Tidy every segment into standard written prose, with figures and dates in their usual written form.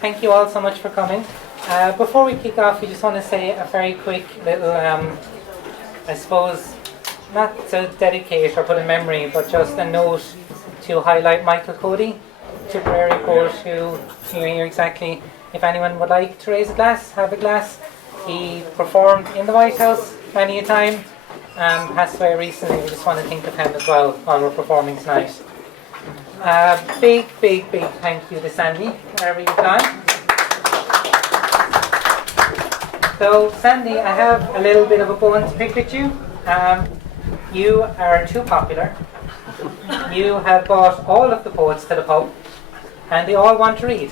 Thank you all so much for coming. Before we kick off, we just want to say a very quick little, I suppose, not to dedicate or put in memory, but just a note to highlight Michael Cody, Tipperary poet, who you hear exactly. If anyone would like to raise a glass, have a glass. He performed in the White House many a time, passed away recently. We just want to think of him as well while we're performing tonight. Big thank you to Sandy, wherever you've gone. So Sandy, I have a little bit of a bone to pick with you. You are too popular. You have brought all of the poets to the pub, and they all want to read.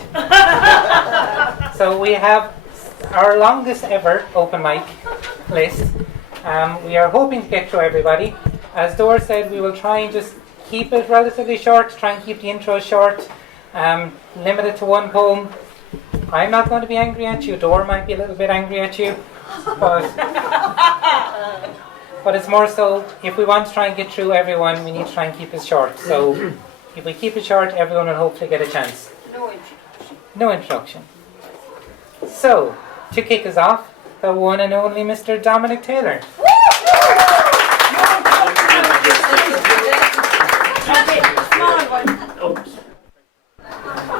So we have our longest ever open mic list. We are hoping to get through everybody. As Dora said, we will try and just keep it relatively short, try and keep the intro short, limit it to one poem. I'm not going to be angry at you. Dora might be a little bit angry at you, but it's more so, if we want to try and get through everyone, we need to try and keep it short. So if we keep it short, everyone will hopefully get a chance. No introduction. So, to kick us off, the one and only Mr. Dominic Taylor.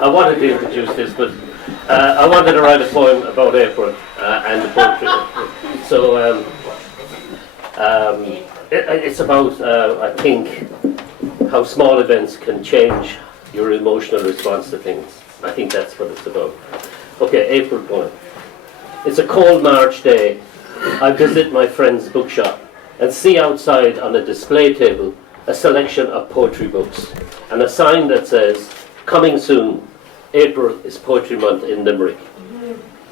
I wanted to introduce this, but I wanted to write a poem about April and the poetry. So it's about, I think, how small events can change your emotional response to things. I think that's what it's about. Okay, April poem. It's a cold March day. I visit my friend's bookshop and see outside on a display table a selection of poetry books and a sign that says, "Coming soon, April is Poetry Month in Limerick."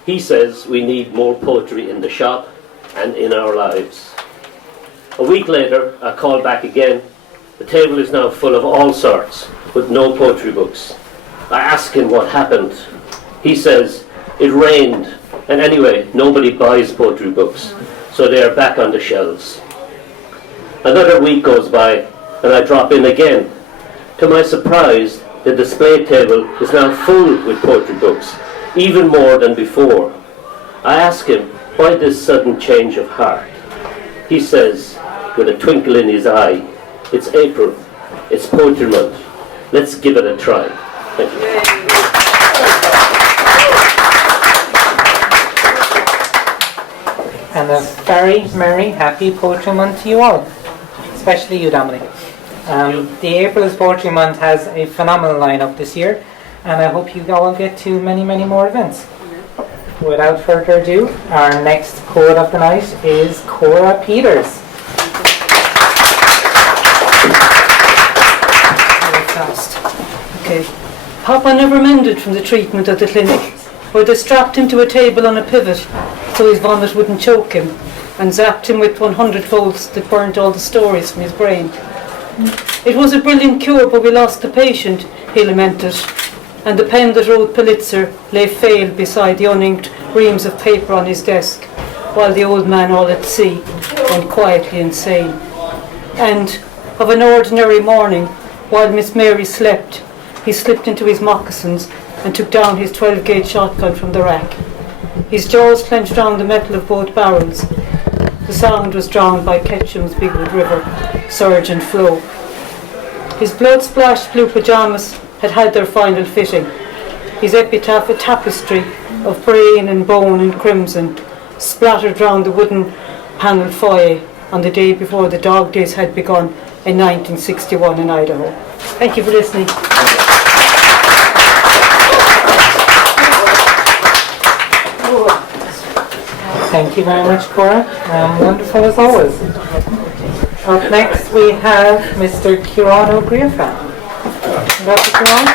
He says we need more poetry in the shop and in our lives. A week later, I call back again. The table is now full of all sorts, with no poetry books. I ask him what happened. He says, it rained, and anyway, nobody buys poetry books, so they are back on the shelves. Another week goes by, and I drop in again. To my surprise, the display table is now full with poetry books, even more than before. I ask him, why this sudden change of heart? He says, with a twinkle in his eye, it's April, it's Poetry Month, let's give it a try. Thank you. And a very merry, happy Poetry Month to you all, especially you, Dominic. The April is Poetry Month has a phenomenal lineup this year, and I hope you all get to many more events. Without further ado, our next poet of the night is Cora Peters. Okay. Papa never mended from the treatment at the clinic, where they strapped him to a table on a pivot so his vomit wouldn't choke him, and zapped him with 100 volts that burnt all the stories from his brain. It was a brilliant cure, but we lost the patient, he lamented, and the pen that wrote Pulitzer lay failed beside the uninked reams of paper on his desk, while the old man all at sea went quietly insane. And of an ordinary morning, while Miss Mary slept, he slipped into his moccasins and took down his 12-gauge shotgun from the rack. His jaws clenched round the metal of both barrels. The sound was drowned by Ketchum's Bigwood River, surge and flow. His blood-splashed blue pyjamas had had their final fitting. His epitaph a tapestry of brain and bone and crimson, splattered round the wooden panelled foyer on the day before the dog days had begun in 1961 in Idaho. Thank you for listening. Thank you very much, Cora. Wonderful as always. Up next we have Mr. Kieran O'Griefan. Dr. Kieran?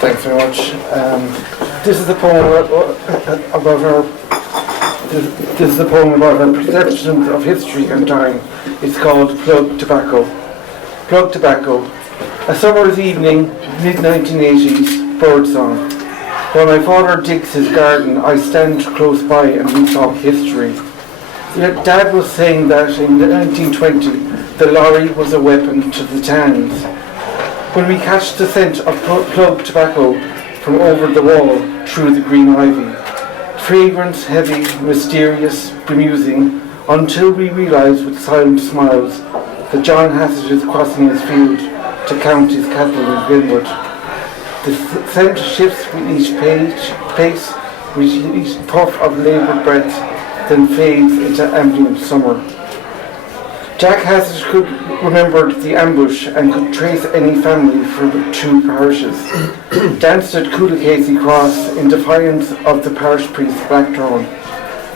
Thanks very much. This is a poem about our perceptions of history and time. It's called Plug Tobacco. Plug Tobacco. A summer's evening, mid-1980s, birdsong. While my father digs his garden, I stand close by and we talk history. Dad was saying that in 1920 the lorry was a weapon to the tans. When we catch the scent of plug tobacco from over the wall through the green ivy, fragrance heavy, mysterious, bemusing, until we realise with silent smiles that John Hassett is crossing his field to count his cattle in Glenwood. The scent shifts with each pace, with each puff of laboured breath, then fades into ambient summer. Jack Hassett could remember the ambush and could trace any family for the two parishes. Danced at Coolacasey Cross in defiance of the parish priest's blackthorn.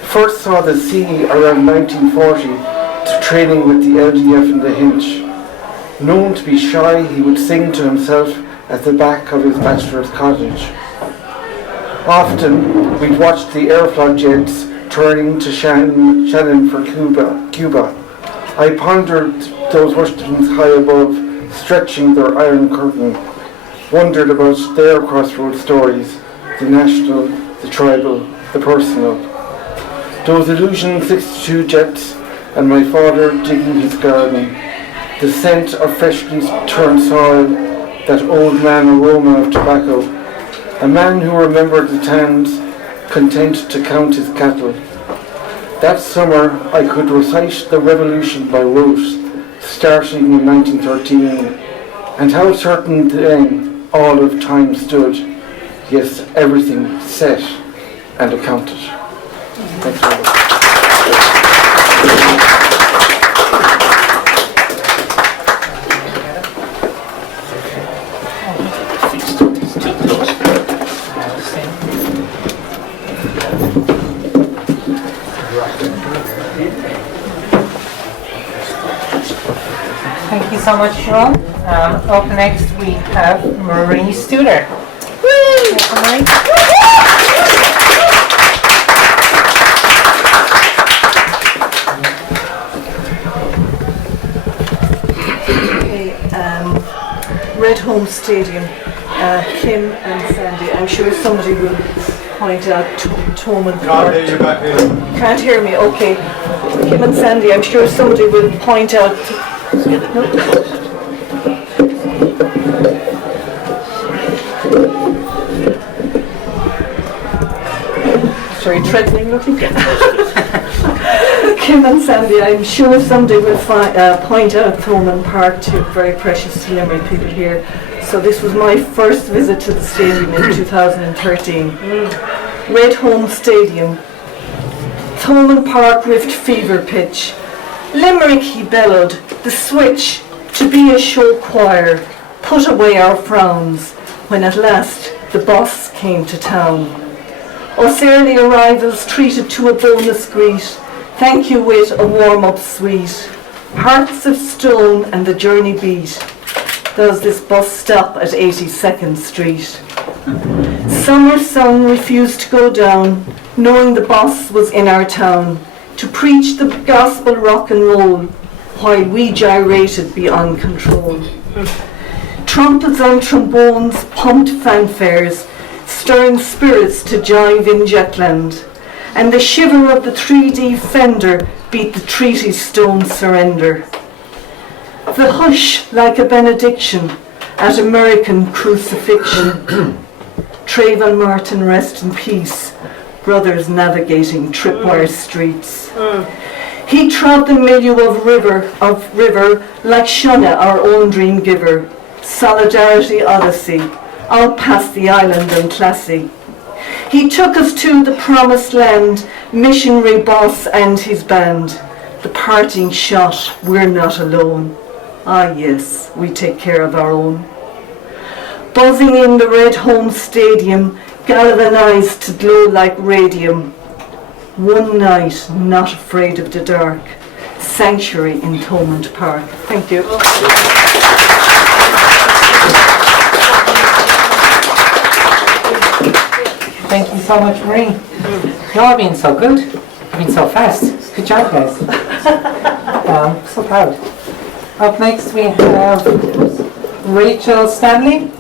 First saw the sea around 1940 to training with the LDF in the Hinch. Known to be shy, he would sing to himself at the back of his bachelor's cottage. Often we'd watch the airflood jets turning to Shannon for Cuba. I pondered those Rushton's high above, stretching their iron curtain, wondered about their crossroads stories, the national, the tribal, the personal. Those Illusion 62 jets and my father digging his garden, the scent of freshly turned soil, that old man aroma of tobacco, a man who remembered the tans, content to count his cattle. That summer I could recite the Revolution by rote, starting in 1913, and how certain then all of time stood, yes, everything set and accounted. Thanks very much. Thank you so much, Siobhan. Up next we have Marie Studer. Red Home Stadium, Kim and Sandy. I'm sure somebody will point out Toman. Can't hear you back here. Can't hear me, okay. Kim and Sandy, I'm sure somebody will point out. Sorry, treadling looking. Kim and Sandy, I'm sure somebody will point out Thomond Park to very precious to Limerick people here. So this was my first visit to the stadium in 2013. Red Home Stadium. Thomond Park Rift Fever Pitch. Limerick, he bellowed, the switch, to be a show choir, put away our frowns, when at last the boss came to town. Us early arrivals treated to a bonus greet, thank you with a warm-up suite. Hearts of stone and the journey beat. Does this bus stop at 82nd Street? Summer sun refused to go down, knowing the boss was in our town, to preach the gospel rock and roll, while we gyrated beyond control. Trumpets and trombones pumped fanfares, stirring spirits to jive in Jetland, and the shiver of the 3D Fender beat the treaty stone surrender. The hush like a benediction at American crucifixion. Trayvon Martin, rest in peace, brothers navigating tripwire streets. He trod the milieu of river like Shona, our own dream giver. Solidarity Odyssey, out past the island and Classy. He took us to the promised land, missionary boss and his band. The parting shot, we're not alone. Ah yes, we take care of our own. Buzzing in the Red Home Stadium, galvanized to glow like radium. One night, not afraid of the dark. Sanctuary in Thomond Park. Thank you. Thank you so much, Marie. You're all being so good. You've been so fast. Good job, guys. So proud. Up next we have Rachel Stanley.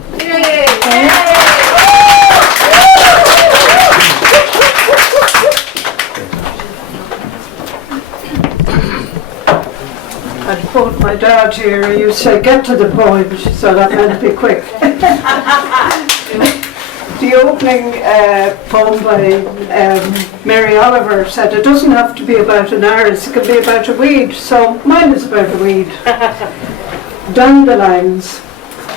quote my dad here. He used to say, "Get to the point," so that meant be quick. The opening poem by Mary Oliver said it doesn't have to be about an iris, it can be about a weed. So mine is about a weed. Dandelions.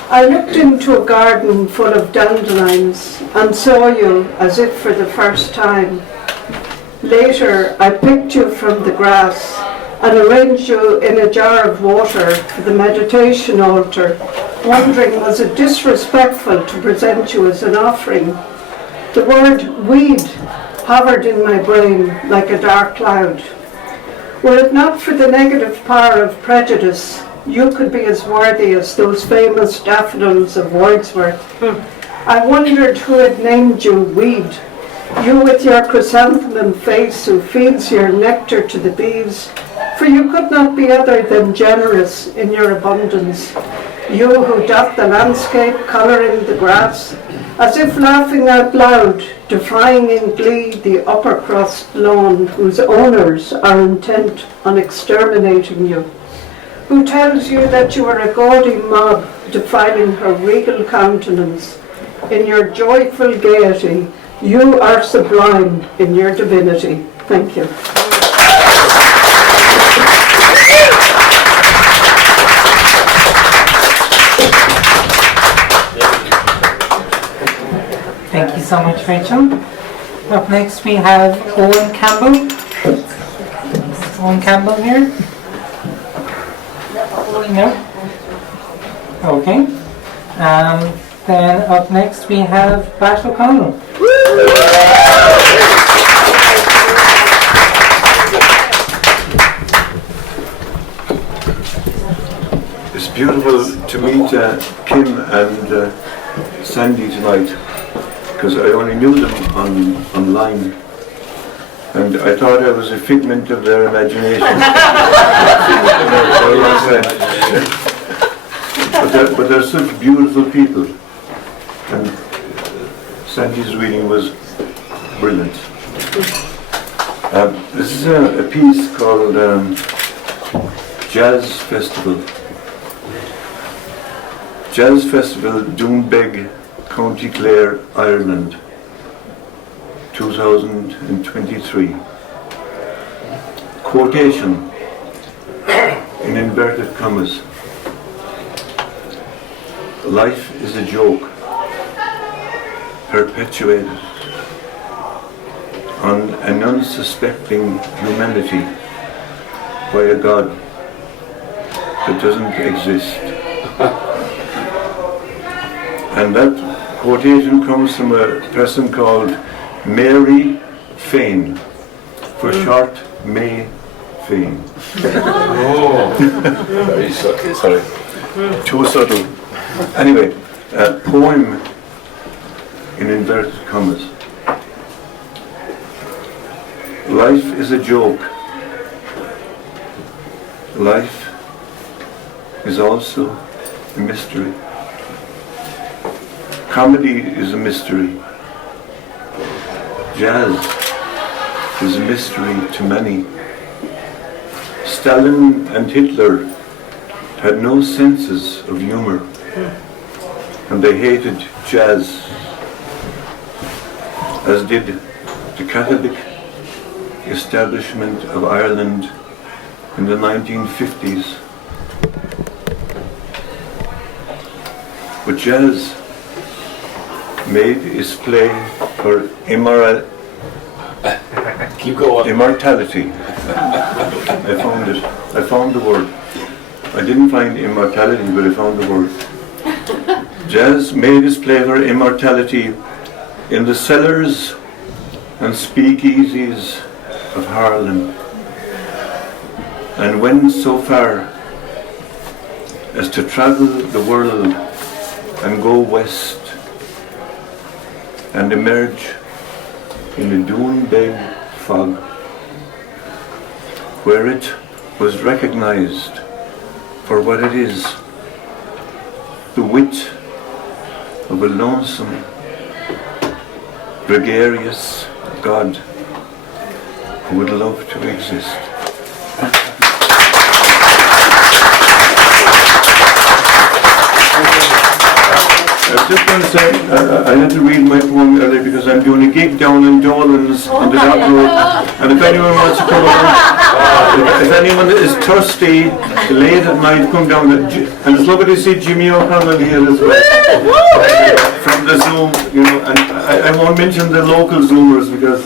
I looked into a garden full of dandelions and saw you as if for the first time. Later, I picked you from the grass and arranged you in a jar of water for the meditation altar, wondering was it disrespectful to present you as an offering. The word weed hovered in my brain like a dark cloud. Were it not for the negative power of prejudice, you could be as worthy as those famous daffodils of Wordsworth. I wondered who had named you weed. You with your chrysanthemum face who feeds your nectar to the bees, for you could not be other than generous in your abundance. You who doth the landscape, colouring the grass, as if laughing out loud, defying in glee the upper crust lawn whose owners are intent on exterminating you. Who tells you that you are a gaudy mob, defiling her regal countenance. In your joyful gaiety, you are sublime in your divinity. Thank you. Thank you so much, Rachel. Up next we have Owen Campbell. Owen Campbell here? No? Okay. Then up next we have Bash O'Connell. It's beautiful to meet Kim and Sandy tonight, because I only knew them online, and I thought I was a figment of their imagination. But they're such beautiful people, and Sandy's reading was brilliant. This is a piece called Jazz Festival. Jazz Festival, Doonbeg, County Clare, Ireland, 2023. Quotation in inverted commas. Life is a joke, perpetuated on an unsuspecting humanity by a God that doesn't exist. And that quotation comes from a person called Mary Fane, for short, May Fane. Oh, very subtle. Sorry. Too subtle. Anyway, a poem in inverted commas. Life is a joke. Life is also a mystery. Comedy is a mystery. Jazz is a mystery to many. Stalin and Hitler had no senses of humor, and they hated jazz, as did the Catholic establishment of Ireland in the 1950s. But jazz made its play for Keep going. immortality. I found the word. I didn't find immortality, but I found the word. Jazz made its play for immortality in the cellars and speakeasies of Harlem, and went so far as to travel the world and go west and emerge in the Doonbeg fog, where it was recognized for what it is, the wit of a lonesome, gregarious God who would love to exist. was just going to say, I had to read my poem earlier because I'm doing a gig down in Dolan's on the Dock Road, and if anyone wants to come along, if anyone is thirsty, late at night, come down, and it's lovely to see Jimmy O'Connell here as well, from the Zoom, you know, and I won't mention the local Zoomers because,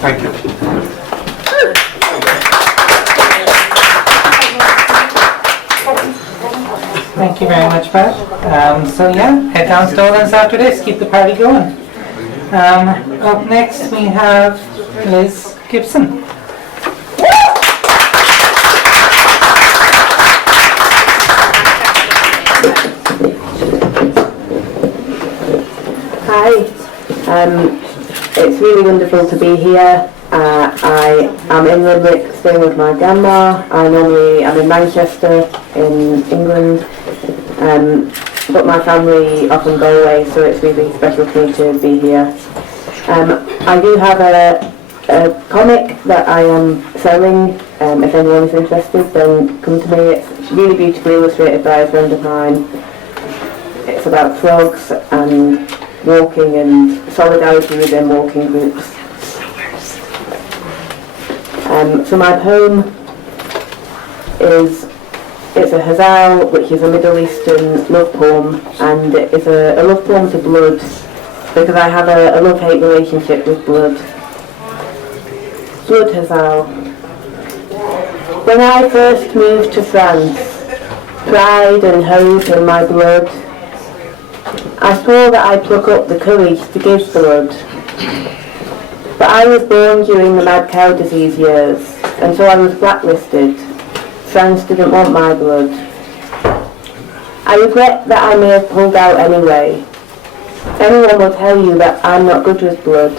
thank you. Thank you very much, Pat. So yeah, head down to Dolan's after this, keep the party going. Up next we have Liz Gibson. Hi, it's really wonderful to be here. I am in Limerick staying with my grandma. I'm in Manchester in England, but my family often go away, so it's really special for me to be here. I do have a comic that I am selling. If anyone is interested, then come to me. It's really beautifully illustrated by a friend of mine. It's about frogs and walking and solidarity within walking groups. So my poem it's a Hazal, which is a Middle Eastern love poem, and it is a love poem to blood, because I have a love-hate relationship with blood. Blood Hazal. When I first moved to France, pride and hope in my blood, I swore that I'd pluck up the courage to give blood. But I was born during the mad cow disease years, and so I was blacklisted. France didn't want my blood. I regret that I may have pulled out anyway. Anyone will tell you that I'm not good with blood.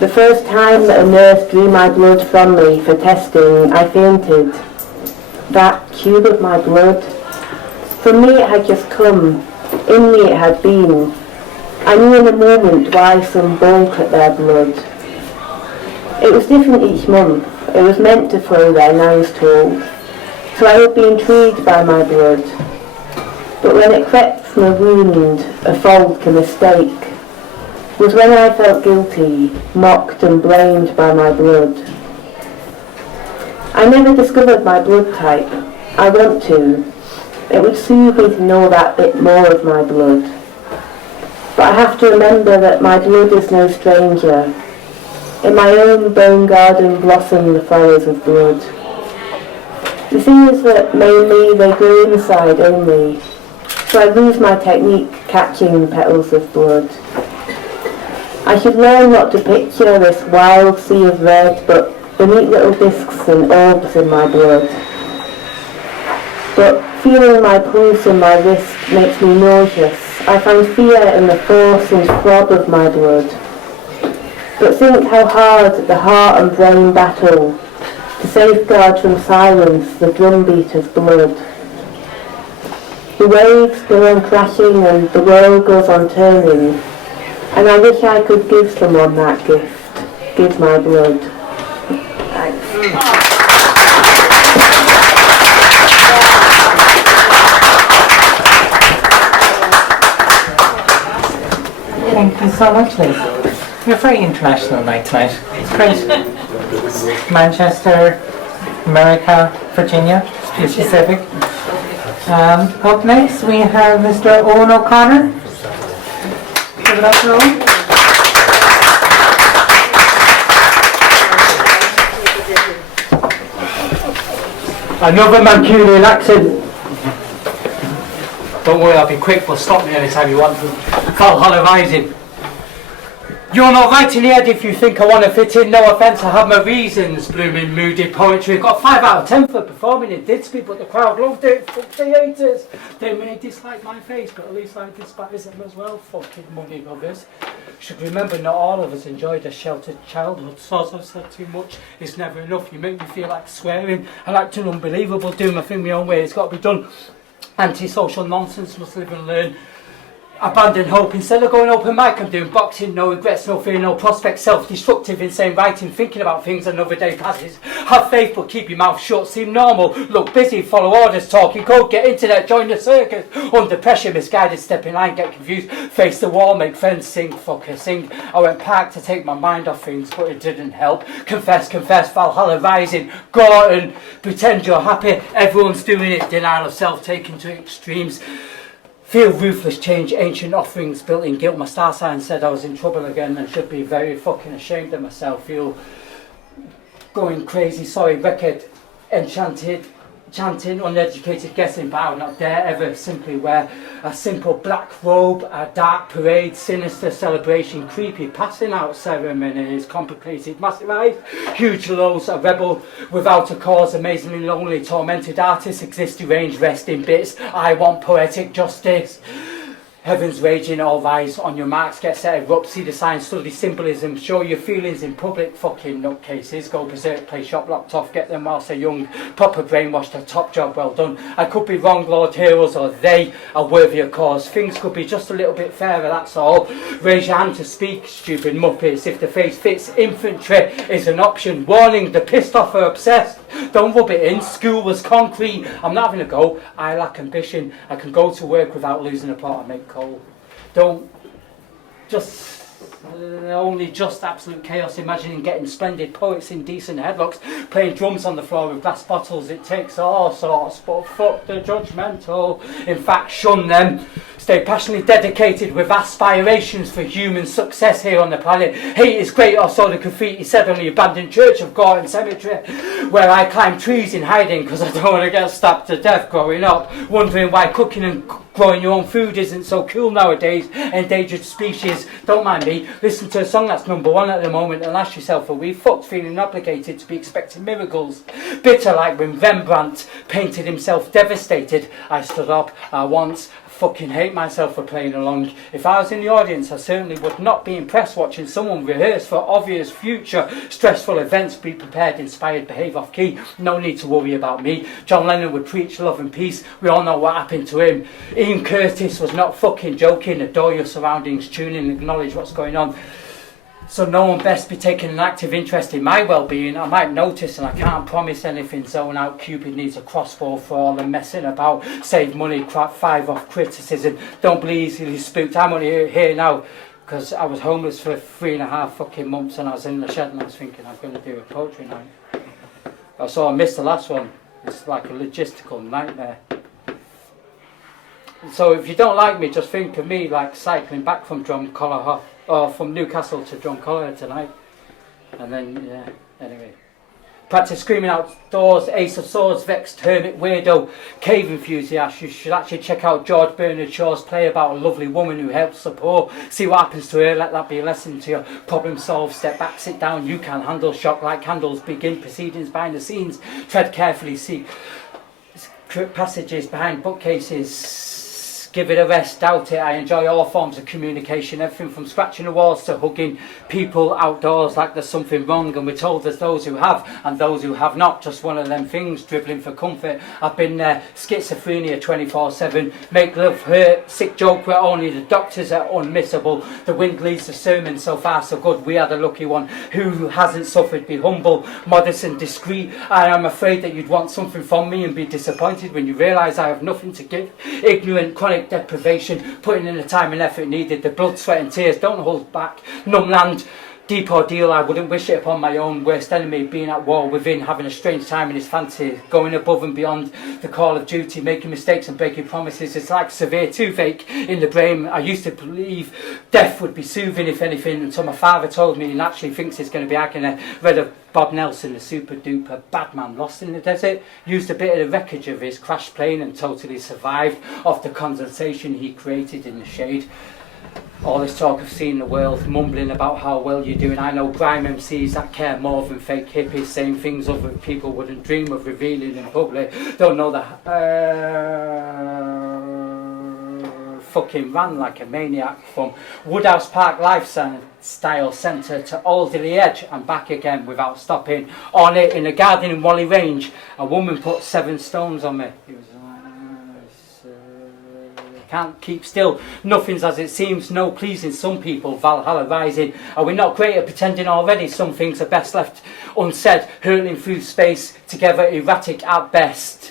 The first time that a nurse drew my blood from me for testing, I fainted. That cube of my blood, from me it had just come, in me it had been. I knew in a moment why some balk at their blood. It was different each month. It was meant to flow then, I was told. So I would be intrigued by my blood. But when it crept from a wound, a fault, a mistake, was when I felt guilty, mocked and blamed by my blood. I never discovered my blood type. I want to. It would soothe me to know that bit more of my blood. But I have to remember that my blood is no stranger. In my own bone garden blossom the flowers of blood. The thing is that mainly they grow inside only, so I lose my technique catching the petals of blood. I should learn not to picture this wild sea of red, but the neat little discs and orbs in my blood. But feeling my pulse in my wrist makes me nauseous. I find fear in the force and throb of my blood. But think how hard the heart and brain battle to safeguard from silence the drumbeat of blood. The waves go on crashing and the world goes on turning, and I wish I could give someone that gift, give my blood. Thanks. Thank you so much, Liz. You're a very international night tonight. It's great. Manchester, America, Virginia, to be specific. Up next we have Mr. Owen O'Connor. Give it up for Owen. Another Mancunian accent. Don't worry, I'll be quick, but stop me anytime you want to. Valhalla Rising. You're not right in the head if you think I want to fit in. No offence, I have my reasons. Blooming moody poetry. Got 5 out of 10 for performing in Didsby, but the crowd loved it. Fuck the haters. They may dislike my face, but at least I despise them as well. Fucking money rubbers. Should remember, not all of us enjoyed a sheltered childhood. So as I've said too much, it's never enough. You make me feel like swearing. I like to unbelievable, doing my thing my own way. It's got to be done. Antisocial nonsense, must live and learn. Abandon hope. Instead of going open mic, I'm doing boxing. No regrets, no fear, no prospects. Self-destructive, insane writing, thinking about things. Another day passes. Have faith, but keep your mouth shut. Seem normal. Look busy. Follow orders. Talking code. Get internet. Join the circus. Under pressure, misguided. Step in line. Get confused. Face the wall. Make friends. Sing. Fucker. Sing. I went park to take my mind off things, but it didn't help. Confess. Valhalla rising. Go out and pretend you're happy. Everyone's doing it. Denial of self taken to extremes. Feel ruthless change, ancient offerings built in guilt. My star sign said I was in trouble again and should be very fucking ashamed of myself. Feel going crazy, sorry, record, enchanted, chanting, uneducated guessing, but I would not dare ever simply wear a simple black robe, a dark parade, sinister celebration, creepy passing out ceremonies, complicated, massive huge lows, a rebel without a cause, amazingly lonely, tormented artist, exist deranged, rest in bits, I want poetic justice. Heavens raging, all rise on your marks, get set, erupt, see the signs, study symbolism, show your feelings in public, fucking nutcases, go berserk, play shop locked off, get them whilst they're young, proper brainwashed, a top job well done. I could be wrong, Lord heroes, or they are worthy of cause. Things could be just a little bit fairer, that's all. Raise your hand to speak, stupid muppets, if the face fits, infantry is an option. Warning, the pissed off are obsessed. Don't rub it in, school was concrete. I'm not having a go, I lack ambition. I can go to work without losing a pot I make cold. Don't just only just absolute chaos, imagining getting splendid poets in decent headlocks, playing drums on the floor with glass bottles. It takes all sorts, but fuck the judgmental. In fact, shun them. Stay passionately dedicated with aspirations for human success here on the planet. Hate is great, or so the graffiti said on the abandoned church of Gorton Cemetery, where I climb trees in hiding because I don't want to get stabbed to death growing up, wondering why cooking and growing your own food isn't so cool nowadays. Endangered species, don't mind me. Listen to a song that's #1 at the moment and ask yourself, are we fucked, feeling obligated to be expecting miracles? Bitter like when Rembrandt painted himself devastated. I stood up, I once fucking hate myself for playing along. If I was in the audience, I certainly would not be impressed watching someone rehearse for obvious future stressful events. Be prepared, inspired, behave off key. No need to worry about me. John Lennon would preach love and peace. We all know what happened to him. Ian Curtis was not fucking joking. Adore your surroundings, tune in, acknowledge what's going on. So no one best be taking an active interest in my well-being. I might notice and I can't promise anything. Zone out, Cupid needs a crossbow for all the messing about. Save money, crap 5 off criticism. Don't be easily spooked. I'm only here now because I was homeless for 3.5 fucking months and I was in the shed and I was thinking I'm going to do a poetry night. So I missed the last one. It's like a logistical nightmare. So if you don't like me, just think of me like cycling back from Drumcollar or from Newcastle to Drumcollar tonight. And then, yeah, anyway. Practice screaming outdoors, Ace of Swords, vexed hermit, weirdo, cave enthusiast. You should actually check out George Bernard Shaw's play about a lovely woman who helps the poor. See what happens to her, let that be a lesson to you. Problem solved, step back, sit down, you can handle shock like candles. Begin proceedings behind the scenes, tread carefully, see passages behind bookcases. Give it a rest, doubt it. I enjoy all forms of communication, everything from scratching the walls to hugging people outdoors like there's something wrong, and we're told there's those who have and those who have not. Just one of them things, dribbling for comfort. I've been there, schizophrenia 24/7, make love hurt, sick joke where only the doctors are unmissable. The wind leads the sermon, so far so good. We are the lucky one who hasn't suffered. Be humble, modest and discreet. I am afraid that you'd want something from me and be disappointed when you realise I have nothing to give. Ignorant, chronic deprivation, putting in the time and effort needed, the blood, sweat and tears, don't hold back. Numb land, deep ordeal, I wouldn't wish it upon my own worst enemy, being at war within, having a strange time in his fancy, going above and beyond the call of duty, making mistakes and breaking promises. It's like severe toothache in the brain. I used to believe death would be soothing, if anything, until my father told me he naturally thinks it's going to be agony. Read of Bob Nelson, the super duper bad man lost in the desert, used a bit of the wreckage of his crashed plane and totally survived off the condensation he created in the shade. All this talk of seeing the world, mumbling about how well you're doing. I know grime MCs that care more than fake hippies, saying things other people wouldn't dream of revealing in public. Don't know that fucking ran like a maniac from Woodhouse Park Lifestyle Centre to Alderley Edge and back again without stopping. On it in a garden in Whalley Range, a woman put 7 stones on me. It was can't keep still. Nothing's as it seems, no pleasing some people, Valhalla rising. Are we not great at pretending already? Some things are best left unsaid, hurtling through space, together erratic at best.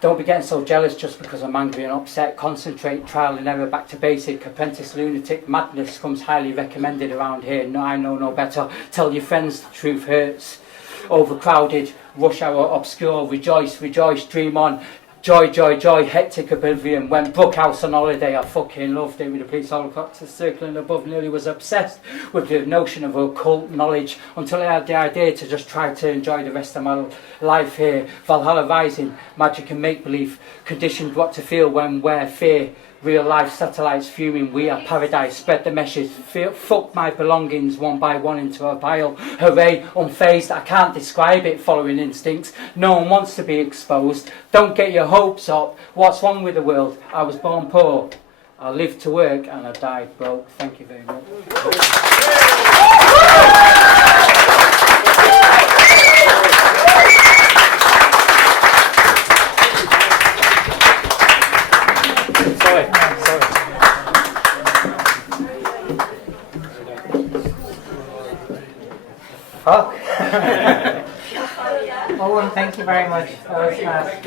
Don't be getting so jealous just because I'm angry and upset. Concentrate, trial and error, back to basic. Apprentice lunatic madness comes highly recommended around here. No, I know no better. Tell your friends the truth hurts. Overcrowded, rush hour obscure. Rejoice, rejoice, dream on. Joy, joy, joy, hectic oblivion. When Brookhouse on holiday, I fucking loved it with the police helicopter circling above. Nearly was obsessed with the notion of occult knowledge until I had the idea to just try to enjoy the rest of my life here. Valhalla rising, magic and make-believe, conditioned what to feel when we're fear. Real life satellites fuming, we are paradise, spread the message, fuck my belongings one by one into a pile. Hooray, unfazed, I can't describe it, following instincts. No one wants to be exposed, don't get your hopes up. What's wrong with the world? I was born poor, I lived to work and I died broke. Thank you very much. Fuck. Owen, thank you very much. That was fast.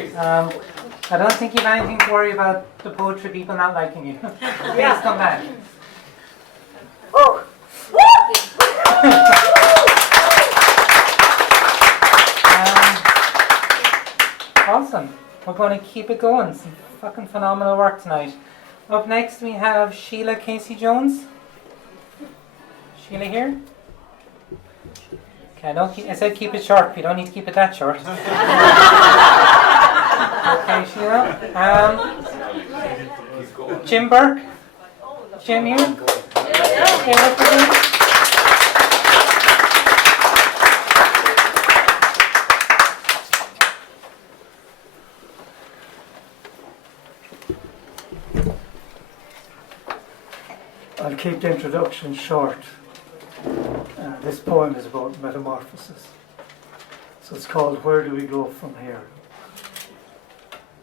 I don't think you have anything to worry about the poetry people not liking you. Please come back. Awesome. We're going to keep it going. Some fucking phenomenal work tonight. Up next we have Sheila Casey-Jones. Sheila here. Okay, I said keep it short. You don't need to keep it that short. Okay, Sheila. Jim Burke. Jim here. Okay, look for him. I'll keep the introduction short. This poem is about metamorphosis. So it's called Where Do We Go From Here?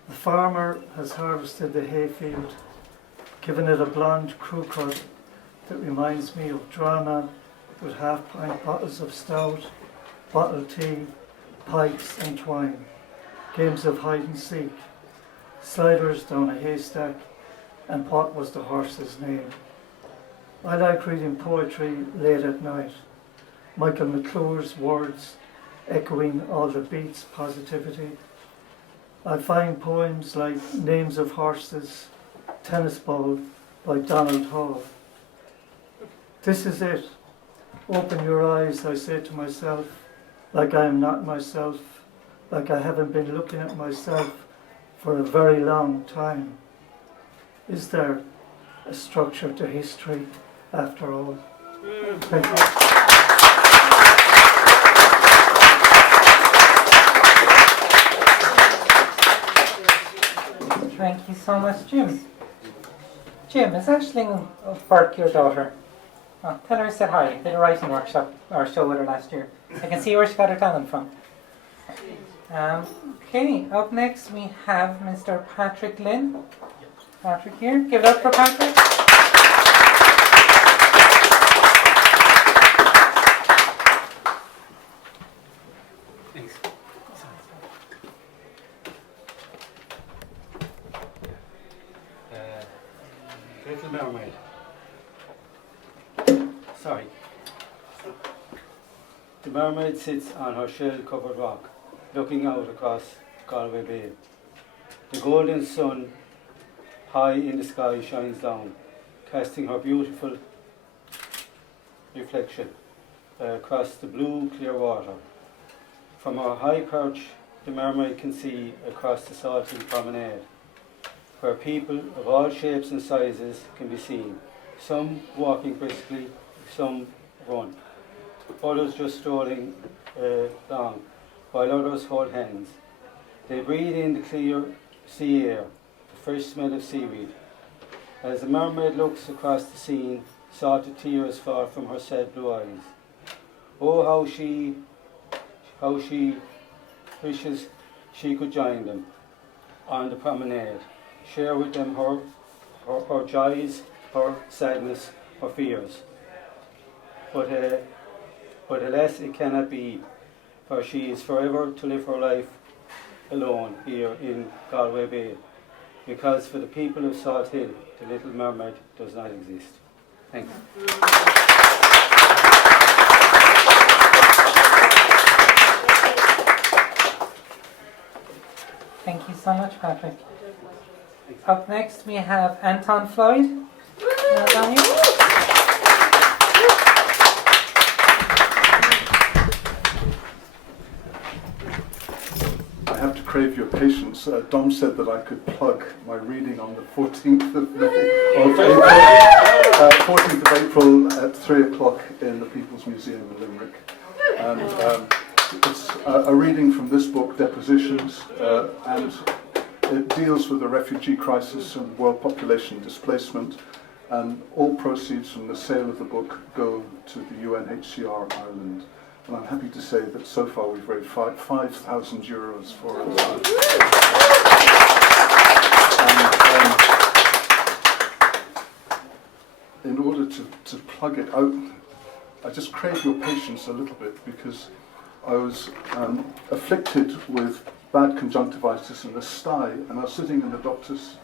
The farmer has harvested the hayfield, given it a blonde crew cut that reminds me of drama with half-pint bottles of stout, bottled tea, pipes and twine, games of hide and seek, sliders down a haystack, and what was the horse's name? I like reading poetry late at night. Michael McClure's words echoing all the beats positivity. I find poems like Names of Horses, Tennis Ball by Donald Hall. This is it. Open your eyes, I say to myself, like I am not myself, like I haven't been looking at myself for a very long time. Is there a structure to history after all? Thank you. Thank you so much, Jim. Jim, is Aisling Burke your daughter? Oh, tell her I said hi. Did a writing workshop or show with her last year. I can see where she got her talent from. Okay, up next we have Mr. Patrick Lynn. Patrick here. Give it up for Patrick. Thanks. Little Mermaid. Sorry. The mermaid sits on her shell-covered rock, looking out across Galway Bay. The golden sun, high in the sky, shines down, casting her beautiful reflection across the blue, clear water. From her high perch, the mermaid can see across the salty promenade, where people of all shapes and sizes can be seen, some walking briskly, some run, others just strolling along, while others hold hands. They breathe in the clear sea air, the fresh smell of seaweed. As the mermaid looks across the scene, salted tears fall from her sad blue eyes. Oh, how she wishes she could join them on the promenade, share with them her joys, her sadness, her fears. But alas, it cannot be, for she is forever to live her life alone here in Galway Bay, because for the people of Salt Hill, the Little Mermaid does not exist. Thank you. Thank you so much, Patrick. Up next we have Anton Floyd. Down here. I have to crave your patience. Dom said that I could plug my reading on the 14th of April, 14th of April at 3 o'clock in the People's Museum in Limerick. And it's a reading from this book, Depositions, and it deals with the refugee crisis and world population displacement, and all proceeds from the sale of the book go to the UNHCR Ireland. And I'm happy to say that so far we've raised €5,000 for it. And in order to plug it out, I just crave your patience a little bit, because I was afflicted with bad conjunctivitis in the sty, and I was sitting in the doctor's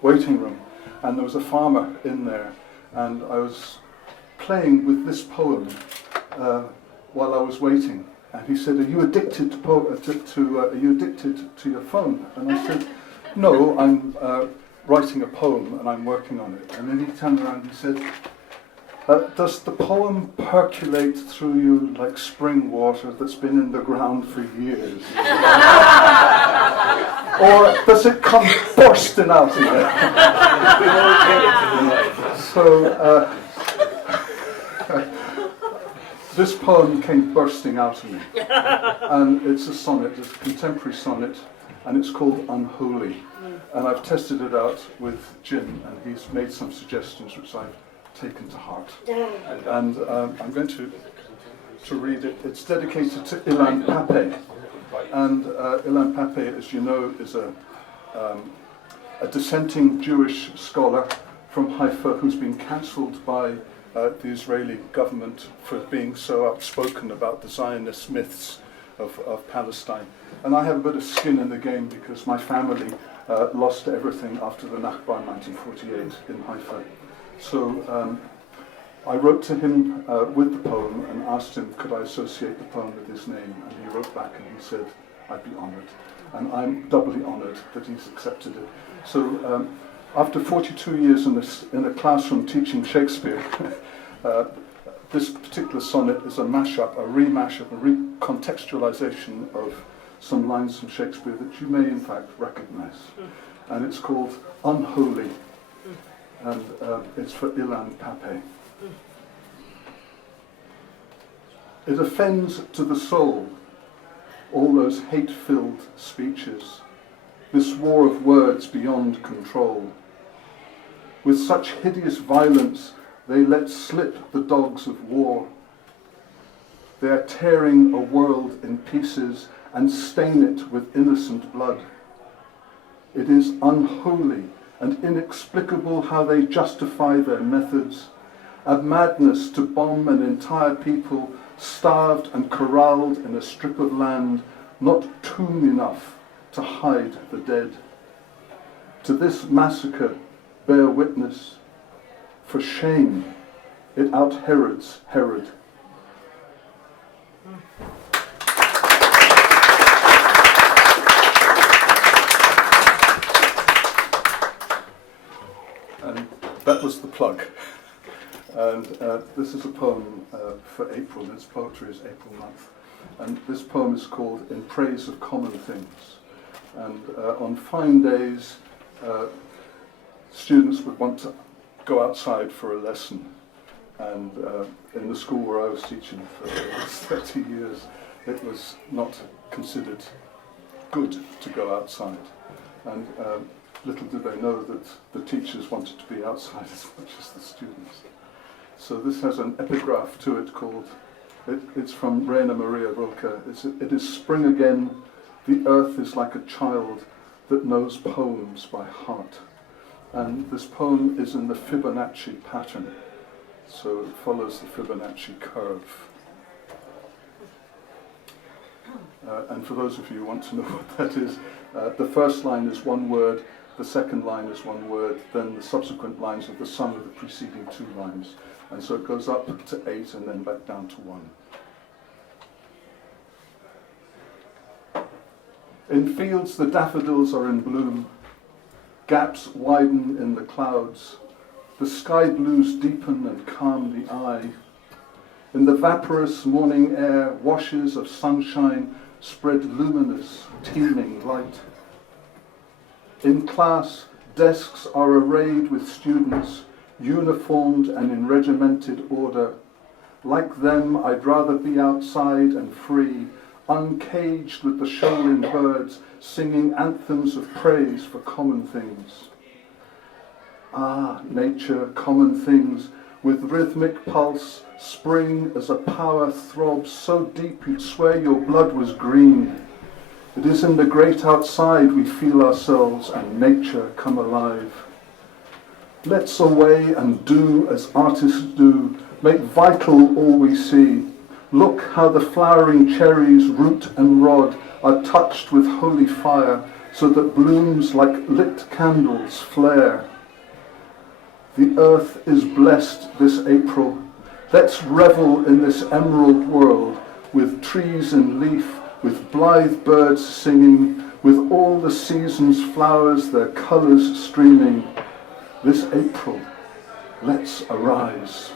waiting room, and there was a farmer in there, and I was playing with this poem while I was waiting, and he said, "Are you addicted are you addicted to your phone?" And I said, "No, I'm writing a poem and I'm working on it." And then he turned around and he said, "Does the poem percolate through you like spring water that's been in the ground for years? Or does it come bursting out of you?" So this poem came bursting out of me. And it's a sonnet, it's a contemporary sonnet, and it's called Unholy. And I've tested it out with Jim, and he's made some suggestions which I've taken to heart. And I'm going to read it. It's dedicated to Ilan Pape. And Ilan Pape, as you know, is a dissenting Jewish scholar from Haifa who's been cancelled by the Israeli government for being so outspoken about the Zionist myths of Palestine. And I have a bit of skin in the game because my family lost everything after the Nakba in 1948 in Haifa. So I wrote to him with the poem and asked him could I associate the poem with his name, and he wrote back and he said I'd be honoured, and I'm doubly honoured that he's accepted it. So after 42 years in a classroom teaching Shakespeare, this particular sonnet is a mashup, a remashup, a recontextualization of some lines from Shakespeare that you may in fact recognise. And it's called Unholy, and it's for Ilan Pape. It offends to the soul, all those hate-filled speeches, this war of words beyond control. With such hideous violence, they let slip the dogs of war. They are tearing a world in pieces and stain it with innocent blood. It is unholy and inexplicable how they justify their methods, a madness to bomb an entire people starved and corralled in a strip of land not tomb enough to hide the dead. To this massacre bear witness, for shame it out-Herods Herod. And that was the plug. And this is a poem for April, and its poetry is April month. And this poem is called In Praise of Common Things. And on fine days, students would want to go outside for a lesson. And in the school where I was teaching for 30 years, it was not considered good to go outside. And little did they know that the teachers wanted to be outside as much as the students. So this has an epigraph to it called, it's from Rainer Maria Rilke. It is spring again, the earth is like a child, that knows poems by heart. And this poem is in the Fibonacci pattern, so it follows the Fibonacci curve. And for those of you who want to know what that is, the first line is one word, the second line is one word, then the subsequent lines are the sum of the preceding two lines. And so it goes up to 8 and then back down to 1. In fields the daffodils are in bloom, gaps widen in the clouds, the sky blues deepen and calm the eye. In the vaporous morning air, washes of sunshine spread luminous, teeming light. In class, desks are arrayed with students, uniformed and in regimented order. Like them, I'd rather be outside and free, uncaged with the shoaling birds, singing anthems of praise for common things. Ah, nature, common things, with rhythmic pulse, spring as a power throbs so deep you'd swear your blood was green. It is in the great outside we feel ourselves and nature come alive. Let's away and do as artists do, make vital all we see. Look how the flowering cherries, root and rod, are touched with holy fire, so that blooms like lit candles flare. The earth is blessed this April. Let's revel in this emerald world, with trees in leaf, with blithe birds singing, with all the season's flowers, their colours streaming. This April, let's arise.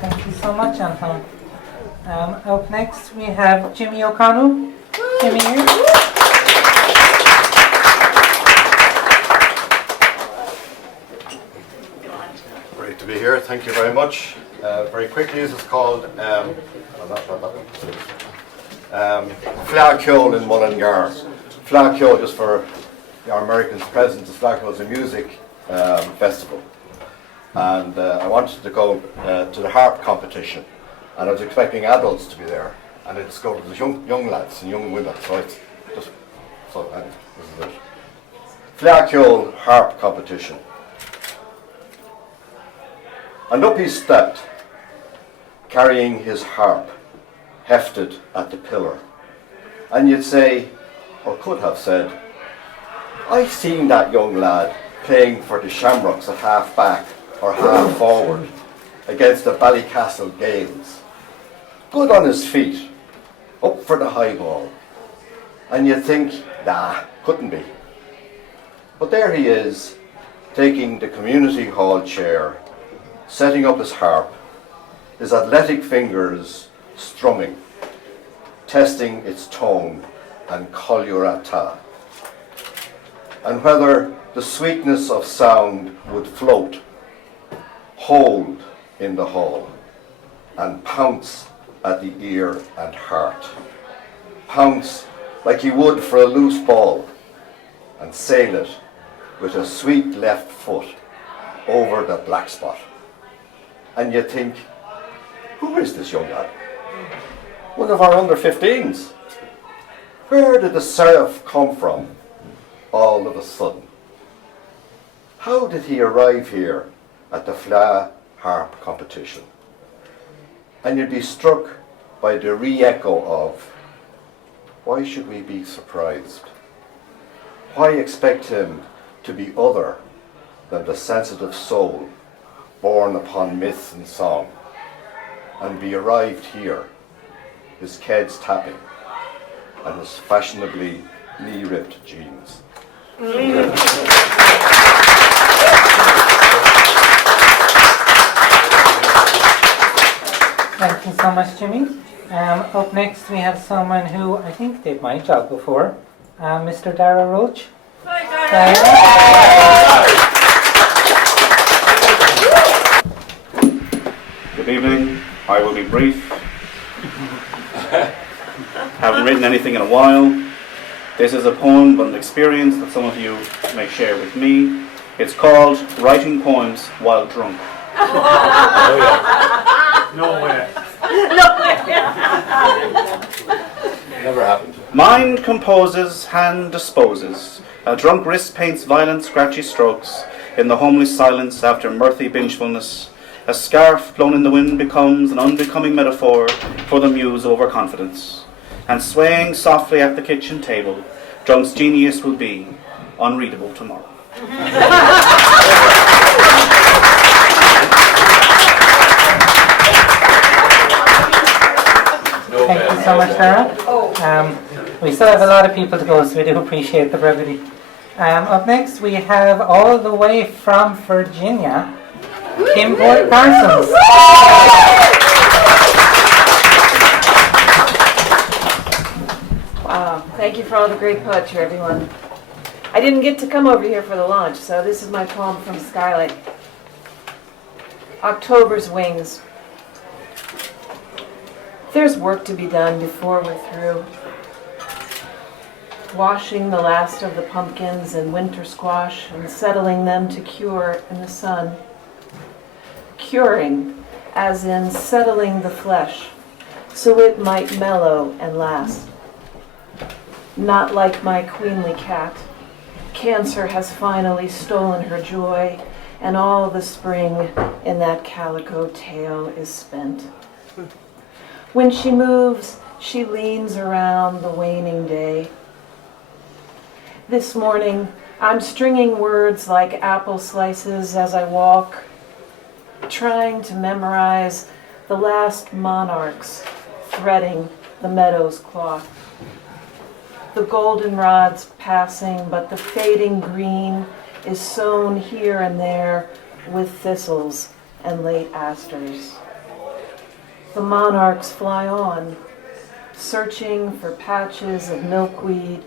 Thank you so much, Anton. Up next we have Jimmy O'Connell. Jimmy here. Great to be here. Thank you very much. Very quickly, this is called Fleadh in Mullingar. Fleadh, just for our Americans present, Fleadh is a music festival. And I wanted to go to the harp competition. And I was expecting adults to be there. And I discovered it was young lads and young women. So this is it. Fleadh harp competition. And up he stepped, carrying his harp, hefted at the pillar. And you'd say, or could have said, I've seen that young lad playing for the Shamrocks at half back or half forward against the Ballycastle Gales. Good on his feet, up for the high ball. And you'd think, nah, couldn't be. But there he is, taking the community hall chair, setting up his harp, his athletic fingers strumming, testing its tone and colurata, and whether the sweetness of sound would float, hold in the hall, and pounce at the ear and heart. Pounce like he would for a loose ball, and sail it with a sweet left foot over the black spot. And you think, who is this young lad? One of our under 15s. Where did the seraph come from all of a sudden? How did he arrive here at the Fleadh harp competition? And you'd be struck by the re-echo of, why should we be surprised? Why expect him to be other than the sensitive soul born upon myth and song, and be arrived here, his keds tapping, and his fashionably knee-ripped jeans. Thank you so much, Jimmy. Up next we have someone who I think did my job before, Mr. Dara Roach. Hi, Dara. Good evening. I will be brief. Haven't written anything in a while. This is a poem but an experience that some of you may share with me. It's called Writing Poems While Drunk. Nowhere. Never happened. Mind composes, hand disposes. A drunk wrist paints violent, scratchy strokes. In the homely silence after mirthy bingefulness, a scarf blown in the wind becomes an unbecoming metaphor for the muse overconfidence. And swaying softly at the kitchen table, drunk's genius will be unreadable tomorrow. Thank you so much, Tara. We still have a lot of people to go, so we do appreciate the brevity. Up next, we have all the way from Virginia, Kim Parsons. Wow, thank you for all the great poetry, everyone. I didn't get to come over here for the launch, so this is my poem from Skylight. October's Wings. There's work to be done before we're through. Washing the last of the pumpkins and winter squash and settling them to cure in the sun. Curing, as in settling the flesh, so it might mellow and last. Not like my queenly cat. Cancer has finally stolen her joy, and all the spring in that calico tail is spent. When she moves, she leans around the waning day. This morning, I'm stringing words like apple slices as I walk, trying to memorize the last monarchs threading the meadow's cloth. The goldenrod's passing, but the fading green is sown here and there with thistles and late asters. The monarchs fly on, searching for patches of milkweed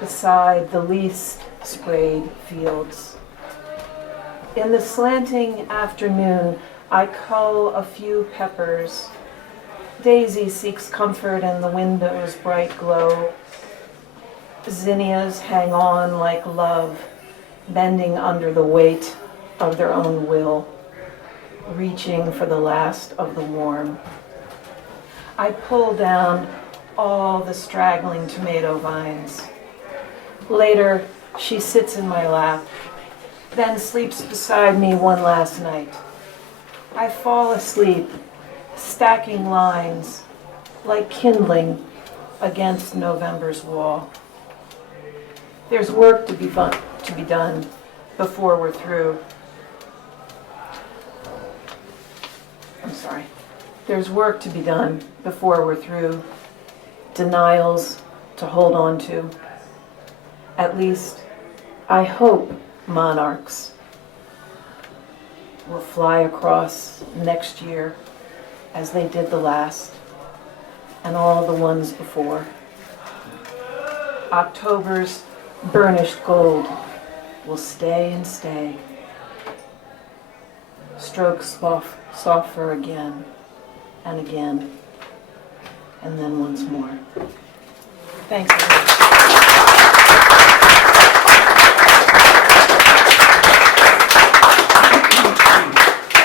beside the least sprayed fields. In the slanting afternoon, I cull a few peppers. Daisy seeks comfort in the window's bright glow. Zinnias hang on like love, bending under the weight of their own will, reaching for the last of the warm. I pull down all the straggling tomato vines. Later, she sits in my lap, then sleeps beside me one last night. I fall asleep, stacking lines like kindling against November's wall. There's work to be done before we're through. There's work to be done before we're through. Denials to hold on to. At least, I hope monarchs will fly across next year as they did the last and all the ones before. October's burnished gold will stay and stay. Strokes softer again and again, and then once more. Thanks, everyone.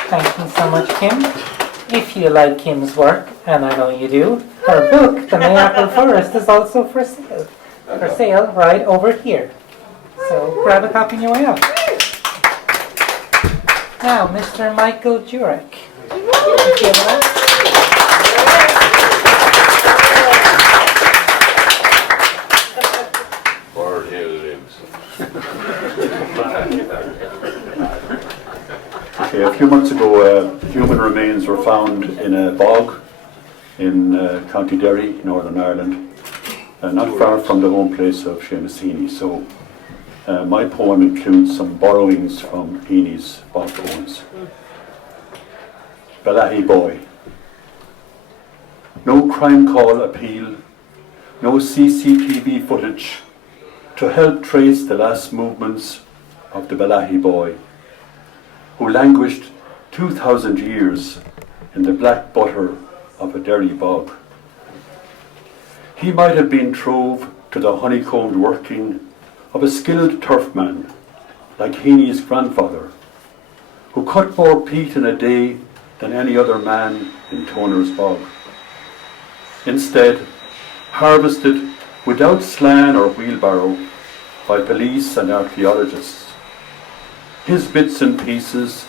Thank you so much, Kim. If you like Kim's work, and I know you do, her book, The Mayapple Forest, is also for sale. For sale right over here. So grab a copy on your way out. Now, Mr. Michael Jurek. Or he lives. Okay, a few months ago, human remains were found in a bog in County Derry, Northern Ireland, not far from the home place of Seamus Heaney. So my poem includes some borrowings from Heaney's bog poems. Balahi Boy. No crime call appeal, no CCTV footage to help trace the last movements of the Balahi boy, who languished 2,000 years in the black butter of a Derry bog. He might have been trove to the honeycombed working of a skilled turfman like Heaney's grandfather, who cut more peat in a day than any other man in Toner's bog. Instead, harvested without slan or wheelbarrow by police and archaeologists. His bits and pieces,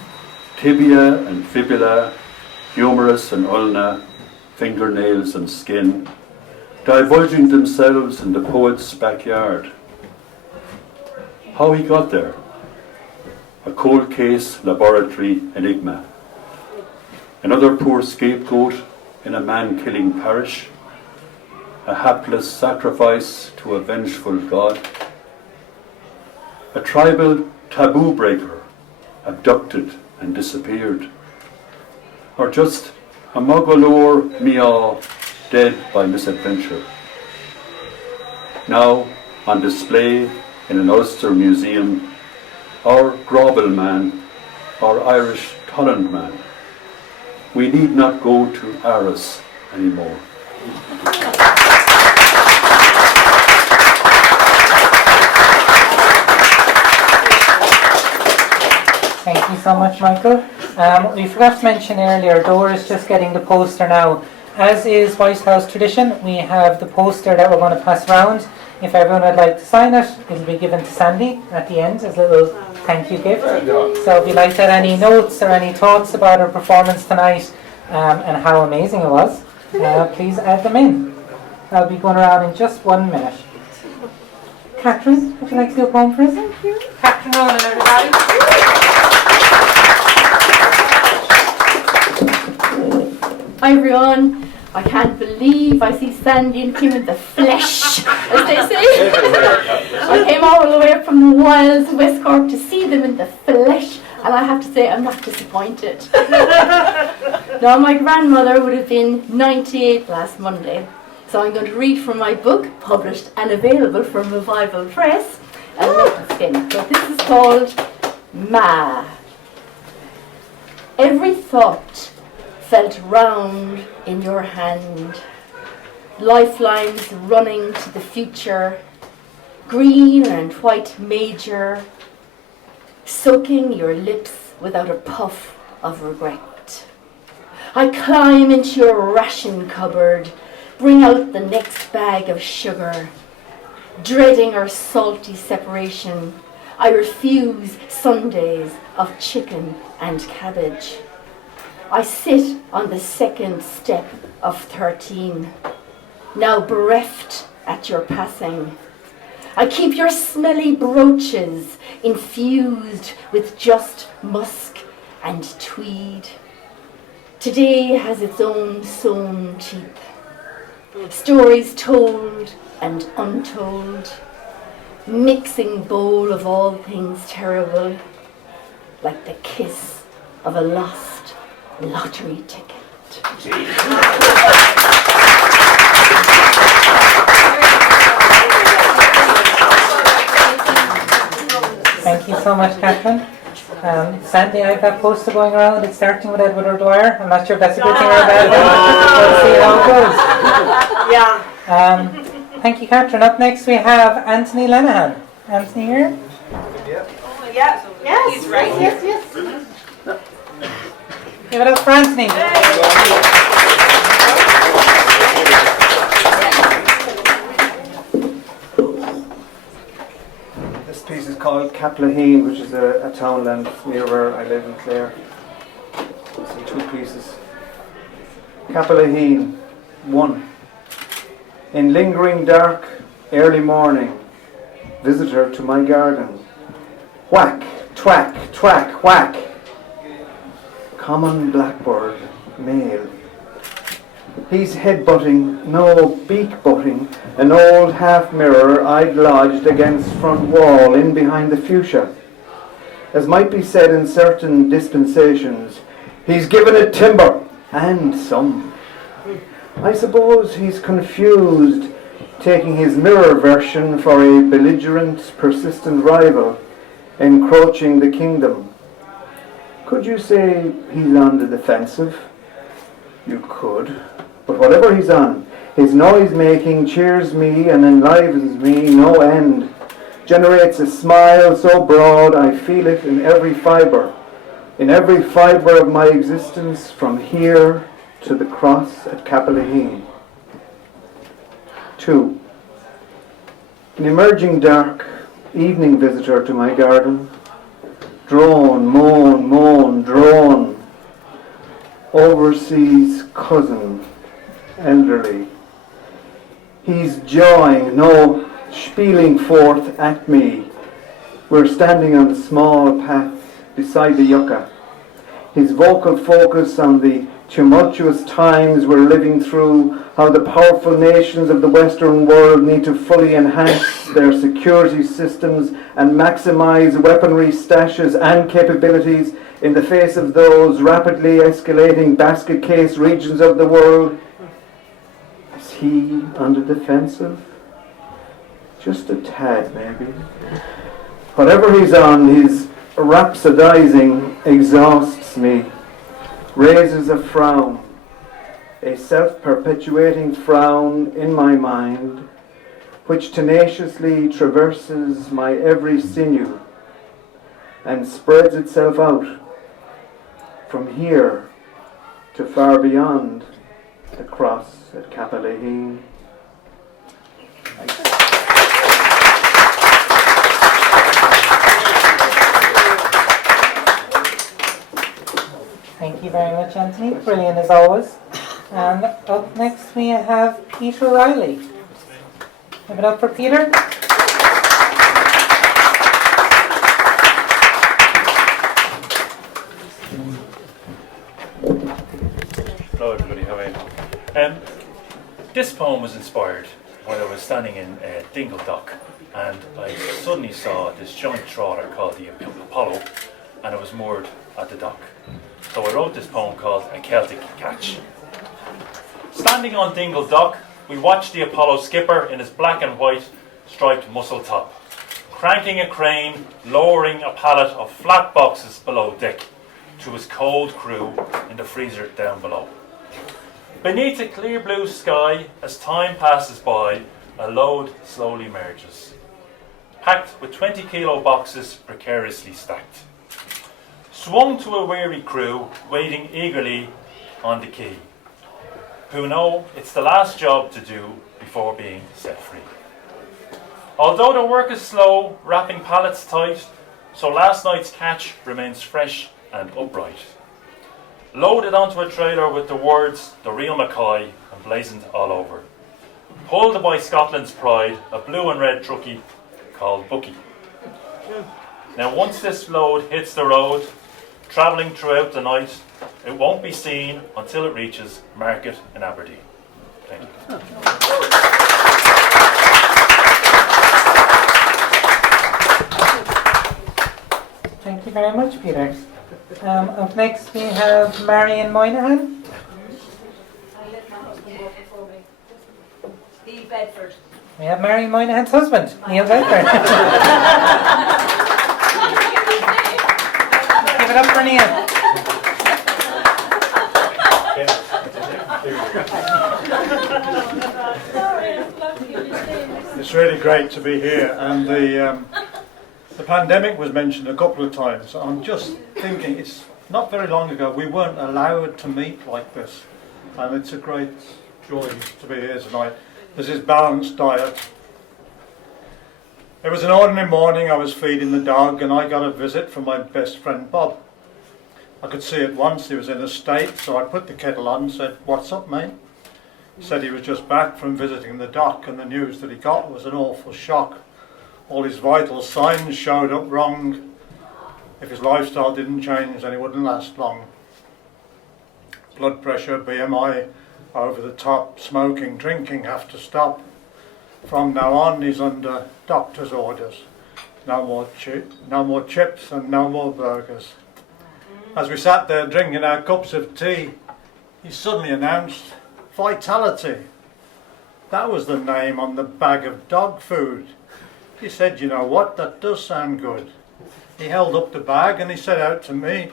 tibia and fibula, humerus and ulna, fingernails and skin, divulging themselves in the poet's backyard. How he got there? A cold case laboratory enigma. Another poor scapegoat in a man-killing parish. A hapless sacrifice to a vengeful god. A tribal taboo breaker, abducted and disappeared. Or just a Mogalore Miao dead by misadventure. Now on display in an Ulster museum, our Grobble man, our Irish Tolland man. We need not go to Aris anymore. Thank you so much, Michael. We forgot to mention earlier, Dora is just getting the poster now. As is White House tradition, we have the poster that we're going to pass around. If everyone would like to sign it, it'll be given to Sandy at the end as a little thank you gift. So if you'd like to add any notes or any thoughts about our performance tonight and how amazing it was, please add them in. I'll be going around in just 1 minute. Catherine, would you like to do a poem for us? Thank you. Catherine Nolan, everybody. Hi everyone, I can't believe I see Sandy and Kim in the flesh, as they say. I came all the way up from the wilds of West Cork to see them in the flesh, and I have to say I'm not disappointed. Now my grandmother would have been 98 last Monday, so I'm going to read from my book, published and available from Revival Press, and let the skin. So this is called Ma. Every thought felt round in your hand, lifelines running to the future, green and white major, soaking your lips without a puff of regret. I climb into your ration cupboard, bring out the next bag of sugar, dreading our salty separation. I refuse Sundays of chicken and cabbage. I sit on the second step of 13, now bereft at your passing. I keep your smelly brooches infused with just musk and tweed. Today has its own sewn teeth, stories told and untold, mixing bowl of all things terrible, like the kiss of a lost lottery ticket. Thank you so much, Catherine. Sandy, I have that poster going around. It's starting with Edward O'Dwyer. I'm not sure if that's a good thing or a bad thing. We'll see how it goes. Thank you, Catherine. Up next we have Anthony Lenahan. Anthony here? Yes. He's right here. Yes. Give it up for Anthony. This piece is called Captivated, which is a townland near where I live in Clare. It's in 2 pieces. Captivated 1. In lingering dark, early morning, visitor to my garden. Whack, twack, twack, whack. Common blackbird, male. He's head-butting, no beak-butting, an old half-mirror I'd lodged against front wall in behind the fuchsia. As might be said in certain dispensations, he's given it timber, and some. I suppose he's confused, taking his mirror version for a belligerent, persistent rival, encroaching the kingdom. Could you say he's on the defensive? You could. But whatever he's on, his noise-making cheers me and enlivens me no end. Generates a smile so broad I feel it in every fibre. in every fibre of my existence, from here to the cross at Captivated. 2. An emerging dark evening visitor to my garden, drone, moan, drone, overseas cousin, elderly. He's jawing, no spieling forth at me. We're standing on the small path beside the yucca. His vocal focus on the tumultuous times we're living through, how the powerful nations of the Western world need to fully enhance their security systems and maximize weaponry stashes and capabilities in the face of those rapidly escalating basket case regions of the world. Is he on the defensive? Just a tad, maybe. Whatever he's on, his rhapsodizing exhausts me, raises a frown, a self-perpetuating frown in my mind, which tenaciously traverses my every sinew and spreads itself out from here to far beyond the cross at Captivated. Thank you very much, Anthony. Brilliant as always. And up next we have Peter Riley. Give it up for Peter. Hello everybody, how are you? This poem was inspired while I was standing in Dingledock, and I suddenly saw this giant trawler called the Apollo, and it was moored at the dock. So I wrote this poem called A Celtic Catch. Standing on Dingle Dock, we watched the Apollo skipper in his black and white striped muscle top, cranking a crane, lowering a pallet of flat boxes below deck to his cold crew in the freezer down below. Beneath a clear blue sky, as time passes by, a load slowly merges, packed with 20-kilo boxes precariously stacked. Swung to a weary crew, waiting eagerly on the quay, who know it's the last job to do before being set free. Although the work is slow, wrapping pallets tight, so last night's catch remains fresh and upright. Loaded onto a trailer with the words, "The Real McCoy," emblazoned all over. Pulled by Scotland's pride, a blue and red truckie called Bucky. Now once this load hits the road, travelling throughout the night, it won't be seen until it reaches Market in Aberdeen. Thank you. Thank you very much, Peter. Up next we have Marion Moynihan. Steve Bedford. We have Marion Moynihan's husband, Neil Bedford. Give it up for Neil. It's really great to be here, and the pandemic was mentioned a couple of times. I'm just thinking, it's not very long ago we weren't allowed to meet like this, and it's a great joy to be here tonight. There's this balanced diet. It was an ordinary morning. I was feeding the dog, and I got a visit from my best friend Bob. I could see at once he was in a state, so I put the kettle on and said, "What's up, mate?" He said he was just back from visiting the dock, and the news that he got was an awful shock. All his vital signs showed up wrong. If his lifestyle didn't change, then he wouldn't last long. Blood pressure, BMI, over the top, smoking, drinking have to stop. From now on, he's under doctor's orders. No more chips and no more burgers. As we sat there drinking our cups of tea, he suddenly announced, "Vitality." That was the name on the bag of dog food. He said, "You know what, that does sound good." He held up the bag and he said out to me,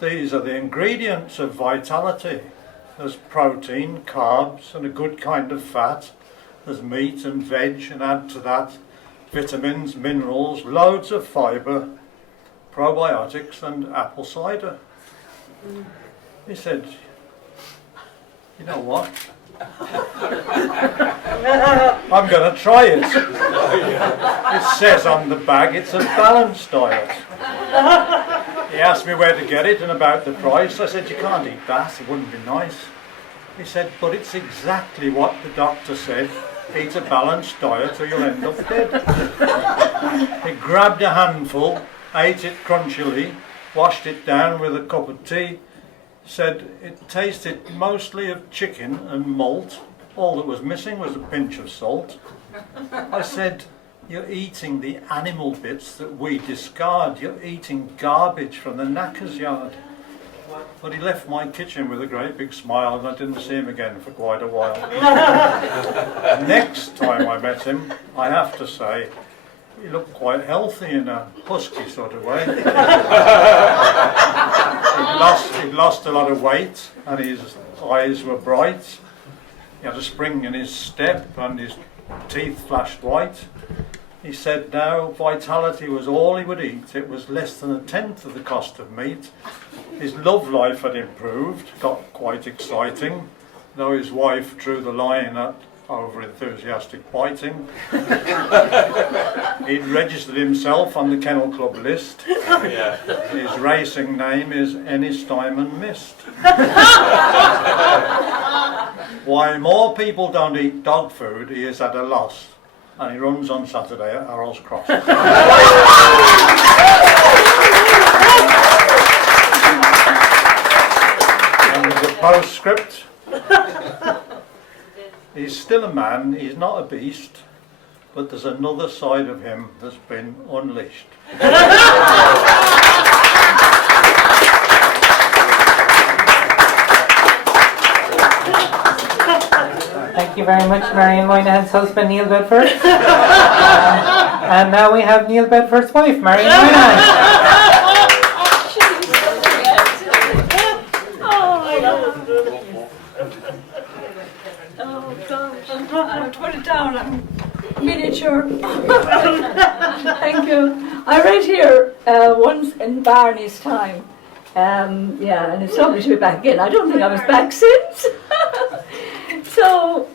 "These are the ingredients of Vitality. There's protein, carbs and a good kind of fat. There's meat and veg, and add to that vitamins, minerals, loads of fibre. probiotics and apple cider. He said, you know what? I'm going to try it. It says on the bag it's a balanced diet. He asked me where to get it and about the price. I said, you can't eat that, it wouldn't be nice. He said, but it's exactly what the doctor said. Eat a balanced diet or you'll end up dead. He grabbed a handful, ate it crunchily, washed it down with a cup of tea, said it tasted mostly of chicken and malt. All that was missing was a pinch of salt. I said, you're eating the animal bits that we discard. You're eating garbage from the knacker's yard. But he left my kitchen with a great big smile and I didn't see him again for quite a while. Next time I met him, I have to say, he looked quite healthy in a husky sort of way. He'd lost a lot of weight and his eyes were bright. He had a spring in his step and his teeth flashed white. He said now vitality was all he would eat. It was less than 1/10 of the cost of meat. His love life had improved, got quite exciting, though his wife drew the line at over-enthusiastic biting. He'd registered himself on the Kennel Club list. His racing name is Ennis Diamond Mist. Why more people don't eat dog food, he is at a loss. And he runs on Saturday at Arrows Cross. And there's a postscript. He's still a man, he's not a beast, but there's another side of him that's been unleashed. Thank you very much, Marion Moynihan's husband, Neil Bedford. And now we have Neil Bedford's wife, Marion Moynihan. Oh, gosh. I'll put it down. I'm miniature. Thank you. I read here once in Barney's time. Yeah, and it's lovely to be back again. I don't think I was back since. So,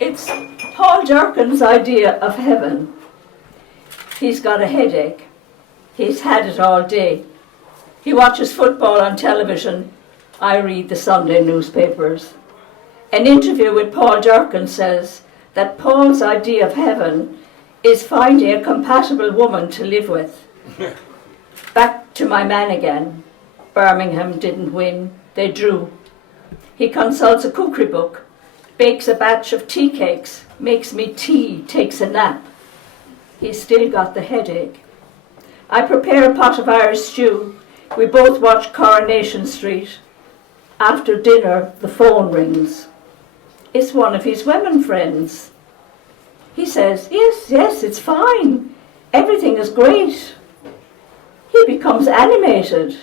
it's Paul Jerkin's idea of heaven. He's got a headache. He's had it all day. He watches football on television. I read the Sunday newspapers. An interview with Paul Jerkin says that Paul's idea of heaven is finding a compatible woman to live with. Back to my man again. Birmingham didn't win. They drew. He consults a cookery book. Bakes a batch of tea cakes, makes me tea, takes a nap. He's still got the headache. I prepare a pot of Irish stew. We both watch Coronation Street. After dinner, the phone rings. It's one of his women friends. He says, yes, it's fine. Everything is great. He becomes animated,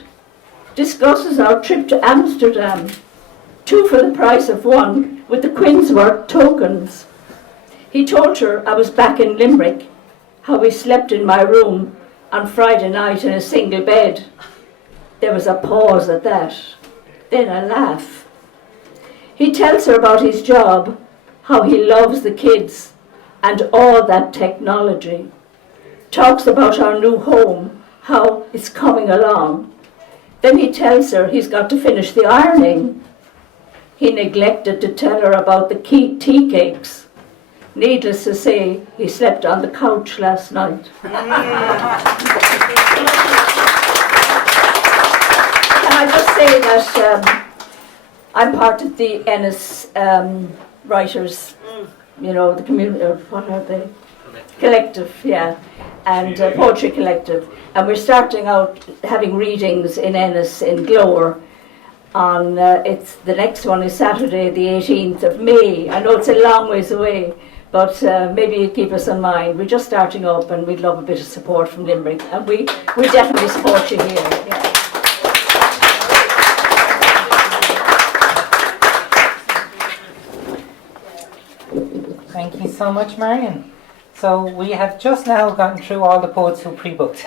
discusses our trip to Amsterdam. 2 for the price of 1. With the Quinsworth tokens. He told her I was back in Limerick, how we slept in my room on Friday night in a single bed. There was a pause at that, then a laugh. He tells her about his job, how he loves the kids and all that technology. Talks about our new home, how it's coming along. Then he tells her he's got to finish the ironing. He neglected to tell her about the tea cakes. Needless to say, he slept on the couch last night. Can I just say that I'm part of the Ennis writers, you know, the community, or what are they? Collective, yeah, and poetry collective. And we're starting out having readings in Ennis in Glore. On the next one is Saturday, the 18th of May. I know it's a long ways away, but maybe you keep us in mind. We're just starting up, and we'd love a bit of support from Limerick, and we definitely support you here. Yeah. Thank you so much, Marion. So we have just now gotten through all the poets who pre-booked.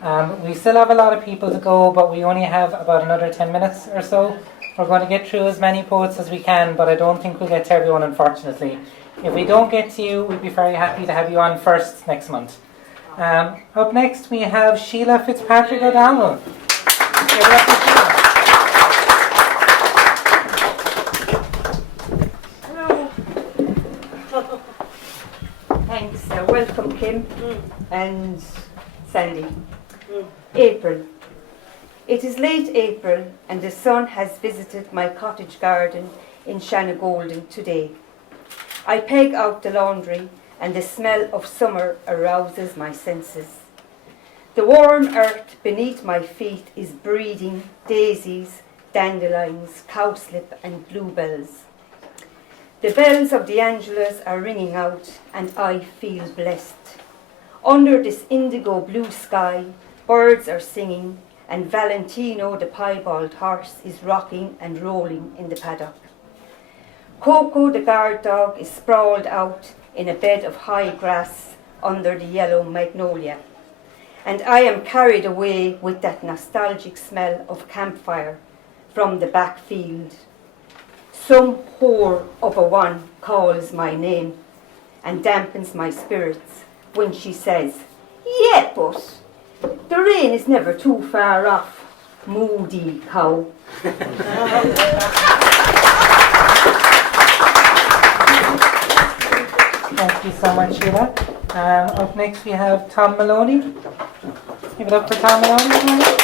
We still have a lot of people to go, but we only have about another 10 minutes or so. We're going to get through as many poets as we can, but I don't think we'll get to everyone, unfortunately. If we don't get to you, we'd be very happy to have you on first next month. Up next, we have Sheila Fitzpatrick O'Donnell. Give it up for Sheila. Thanks. Welcome, Kim and Sandy. April. It is late April and the sun has visited my cottage garden in Shannagolden today. I peg out the laundry and the smell of summer arouses my senses. The warm earth beneath my feet is breeding daisies, dandelions, cowslip and bluebells. The bells of the Angelus are ringing out and I feel blessed. Under this indigo blue sky, birds are singing and Valentino the piebald horse is rocking and rolling in the paddock. Coco the guard dog is sprawled out in a bed of high grass under the yellow magnolia. And I am carried away with that nostalgic smell of campfire from the back field. Some whore of a one calls my name and dampens my spirits when she says, "Yeah, but the rain is never too far off, moody cow." Thank you so much, Sheila. Up next we have Tom Maloney. Give it up for Tom Maloney, everybody.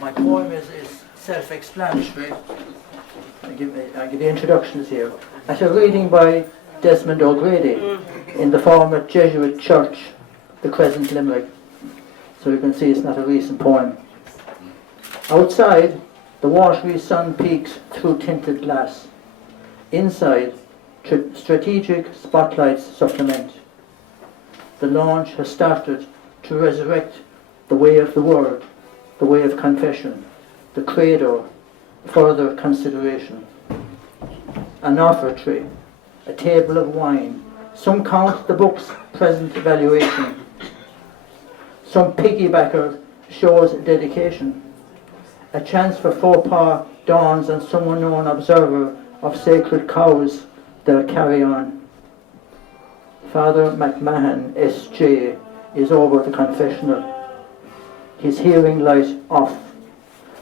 My poem is self-explanatory. I give the introductions here. At a reading by Desmond O'Grady in the former Jesuit church, the Crescent, Limerick. So you can see it's not a recent poem. Outside, the watery sun peeks through tinted glass. Inside, strategic spotlights supplement. The launch has started to resurrect the way of the word, the way of confession, the credo, further consideration. An offertory, a table of wine. Some count the book's present valuation. Some piggybacker shows dedication. A chance for faux pas dawns on some unknown observer of sacred cows that carry on. Father McMahon, S.J., is over the confessional. His hearing light off.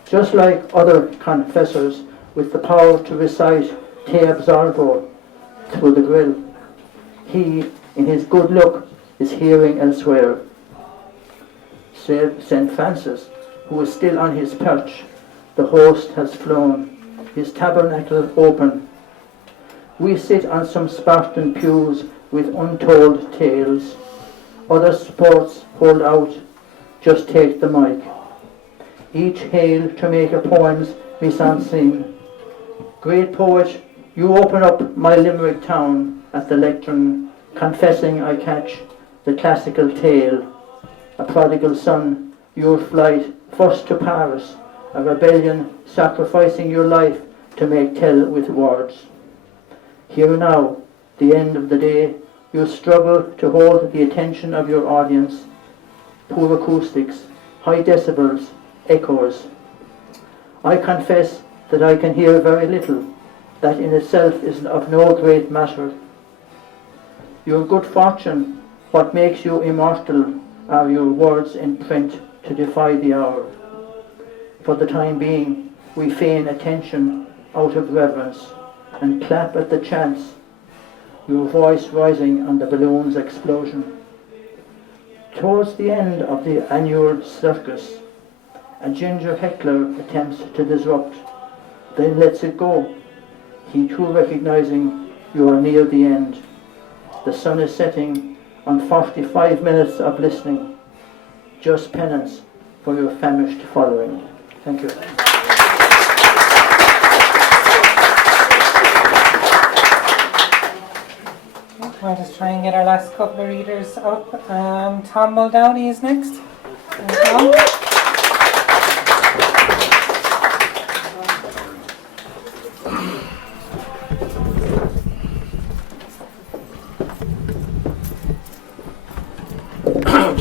Just like other confessors with the power to recite Te Absolvo through the grill, he, in his good luck, is hearing elsewhere. Save St. Francis, who is still on his perch, the host has flown, his tabernacle open. We sit on some Spartan pews with untold tales. Other sports hold out, just take the mic. Each hail to make a poem's mise-en-scene. Great poet, you open up my Limerick town at the lectern, confessing I catch the classical tale. A prodigal son, your flight first to Paris, a rebellion sacrificing your life to make tell with words. Here now, the end of the day, you struggle to hold the attention of your audience. Poor acoustics, high decibels, echoes. I confess that I can hear very little. That in itself is of no great matter. Your good fortune, what makes you immortal, are your words in print to defy the hour. For the time being, we feign attention out of reverence and clap at the chance, your voice rising on the balloon's explosion. Towards the end of the annual circus, a ginger heckler attempts to disrupt, then lets it go, he too recognizing you are near the end. The sun is setting on 45 minutes of listening, just penance for your famished following. Thank you. We'll just try and get our last couple of readers up. Tom Muldowney is next. Tom.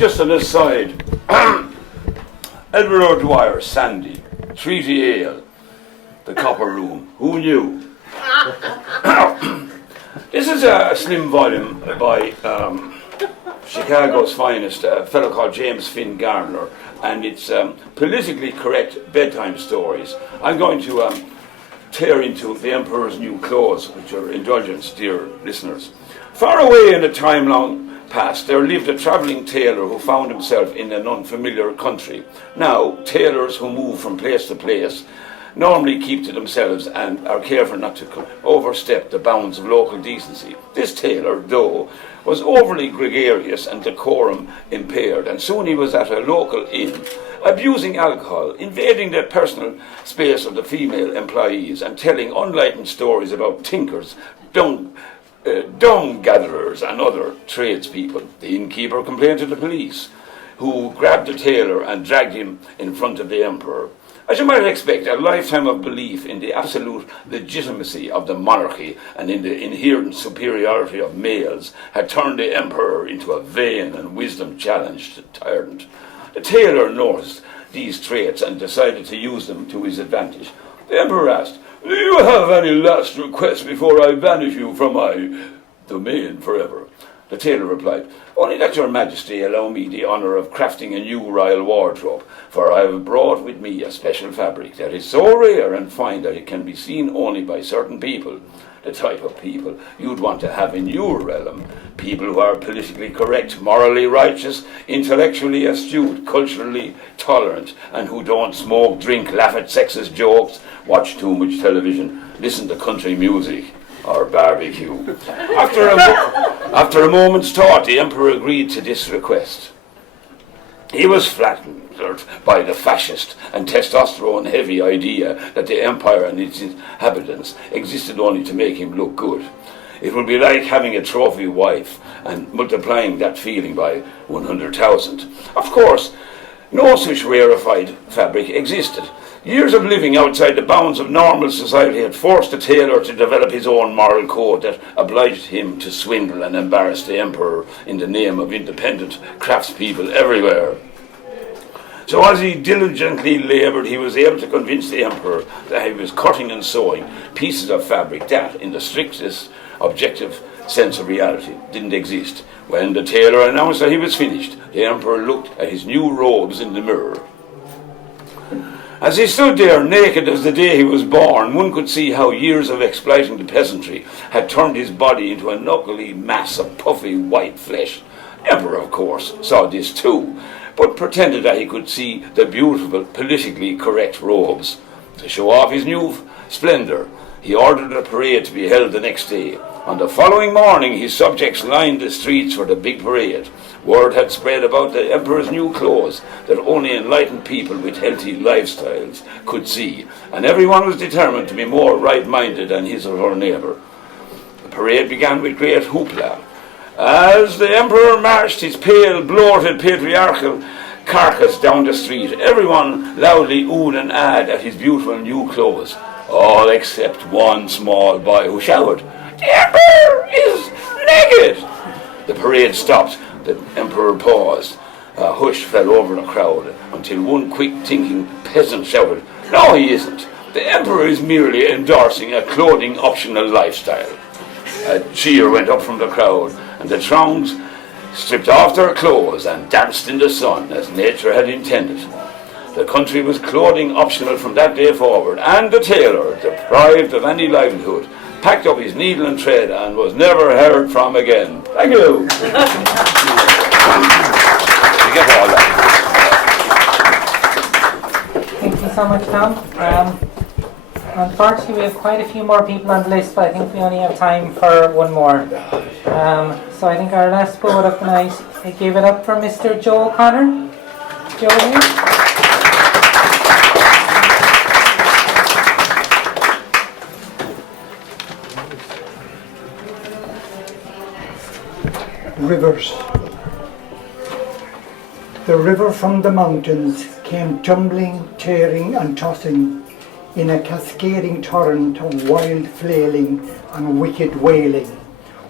just an aside. Edward O'Dwyer, Sandy, Treaty Ale, The Copper Room. Who knew? This is a slim volume by Chicago's finest, a fellow called James Finn Garner, and it's politically correct bedtime stories. I'm going to tear into The Emperor's New Clothes, which are indulgence, dear listeners. Far away in a time long past, there lived a travelling tailor who found himself in an unfamiliar country. Now, tailors who move from place to place normally keep to themselves and are careful not to overstep the bounds of local decency. This tailor, though, was overly gregarious and decorum impaired, and soon he was at a local inn, abusing alcohol, invading the personal space of the female employees, and telling unenlightened stories about tinkers, dung gatherers, and other tradespeople. The innkeeper complained to the police, who grabbed the tailor and dragged him in front of the emperor. As you might expect, a lifetime of belief in the absolute legitimacy of the monarchy and in the inherent superiority of males had turned the emperor into a vain and wisdom-challenged tyrant. The tailor noticed these traits and decided to use them to his advantage. The emperor asked, "Do you have any last requests before I banish you from my domain forever?" The tailor replied, "Only that your majesty allow me the honour of crafting a new royal wardrobe, for I have brought with me a special fabric that is so rare and fine that it can be seen only by certain people, the type of people you'd want to have in your realm, people who are politically correct, morally righteous, intellectually astute, culturally tolerant, and who don't smoke, drink, laugh at sexist jokes, watch too much television, listen to country music, or barbecue." After a moment's thought, the emperor agreed to this request. He was flattered by the fascist and testosterone-heavy idea that the empire and its inhabitants existed only to make him look good. It would be like having a trophy wife and multiplying that feeling by 100,000. Of course, no such rarefied fabric existed. Years of living outside the bounds of normal society had forced the tailor to develop his own moral code that obliged him to swindle and embarrass the emperor in the name of independent craftspeople everywhere. So as he diligently laboured, he was able to convince the emperor that he was cutting and sewing pieces of fabric that, in the strictest objective sense of reality, didn't exist. When the tailor announced that he was finished, the emperor looked at his new robes in the mirror. As he stood there, naked as the day he was born, one could see how years of exploiting the peasantry had turned his body into a knuckly mass of puffy white flesh. The emperor, of course, saw this too, but pretended that he could see the beautiful, politically correct robes. To show off his new splendour, he ordered a parade to be held the next day. On the following morning, his subjects lined the streets for the big parade. Word had spread about the emperor's new clothes that only enlightened people with healthy lifestyles could see, and everyone was determined to be more right-minded than his or her neighbour. The parade began with great hoopla. As the emperor marched his pale, bloated, patriarchal carcass down the street, everyone loudly oohed and ahed at his beautiful new clothes, all except one small boy who shouted, "The emperor is naked!" The parade stopped. The emperor paused. A hush fell over the crowd until one quick-thinking peasant shouted, "No, he isn't. The emperor is merely endorsing a clothing-optional lifestyle." A cheer went up from the crowd, and the throngs stripped off their clothes and danced in the sun as nature had intended. The country was clothing optional from that day forward, and the tailor, deprived of any livelihood, packed up his needle and thread and was never heard from again. Thank you. Thank you so much, Tom. Unfortunately, we have quite a few more people on the list, but I think we only have time for one more. So I think our last poet of the night, I give it up for Mr. Joe O'Connor. Joe here. Rivers. The river from the mountains came tumbling, tearing and tossing in a cascading torrent of wild flailing and wicked wailing,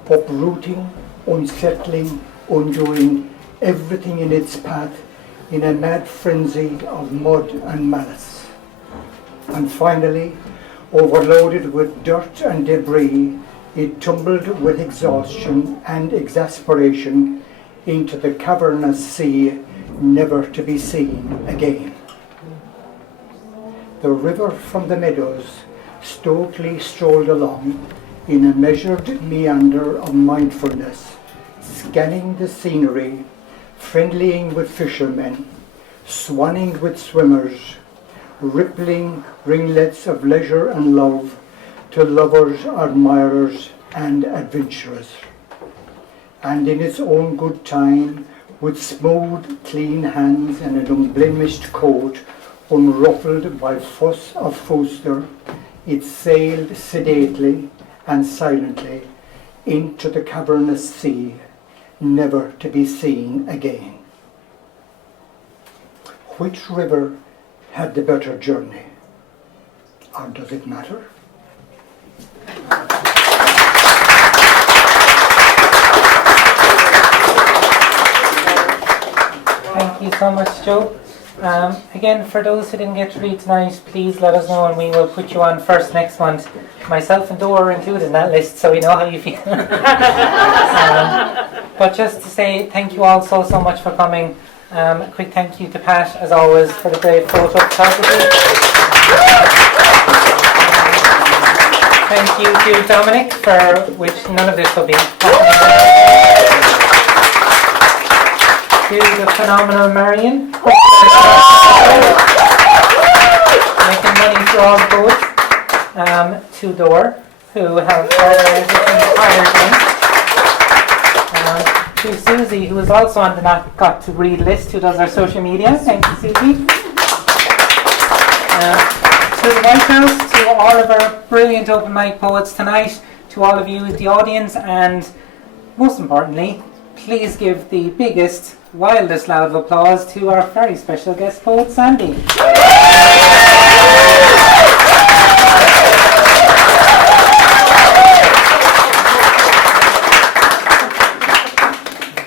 uprooting, unsettling, undoing, everything in its path in a mad frenzy of mud and malice. And finally, overloaded with dirt and debris, it tumbled with exhaustion and exasperation into the cavernous sea, never to be seen again. The river from the meadows stoically strolled along in a measured meander of mindfulness, scanning the scenery, friendlying with fishermen, swanning with swimmers, rippling ringlets of leisure and love to lovers, admirers, and adventurers. And in its own good time, with smooth, clean hands and an unblemished coat, unruffled by fuss of Fooster, it sailed sedately and silently into the cavernous sea, never to be seen again. Which river had the better journey? Or does it matter? Thank you so much, Joe. Again, for those who didn't get to read tonight, please let us know and we will put you on first next month. Myself and Dora are included in that list, so we know how you feel. But just to say thank you all so much for coming. A quick thank you to Pat, as always, for the great photo photography. Thank you to Dominic, for which none of this will be happening. To the phenomenal Marion, making money for all the boats. To Dor, who helped organize this entire thing. To Susie, who is also on the Not Got to Read list, who does our social media. Thank you, Susie. To the White House, to all of our brilliant open mic poets tonight, to all of you, the audience, and most importantly, please give the biggest, wildest loud of applause to our very special guest poet, Sandy.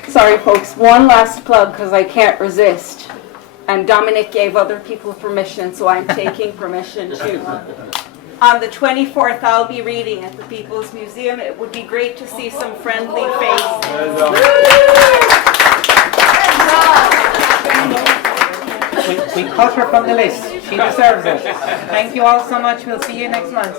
Sorry folks, one last plug because I can't resist. And Dominic gave other people permission, so I'm taking permission too. On the 24th, I'll be reading at the People's Museum. It would be great to see some friendly faces. We cut her from the list. She deserves it. Thank you all so much. We'll see you next month.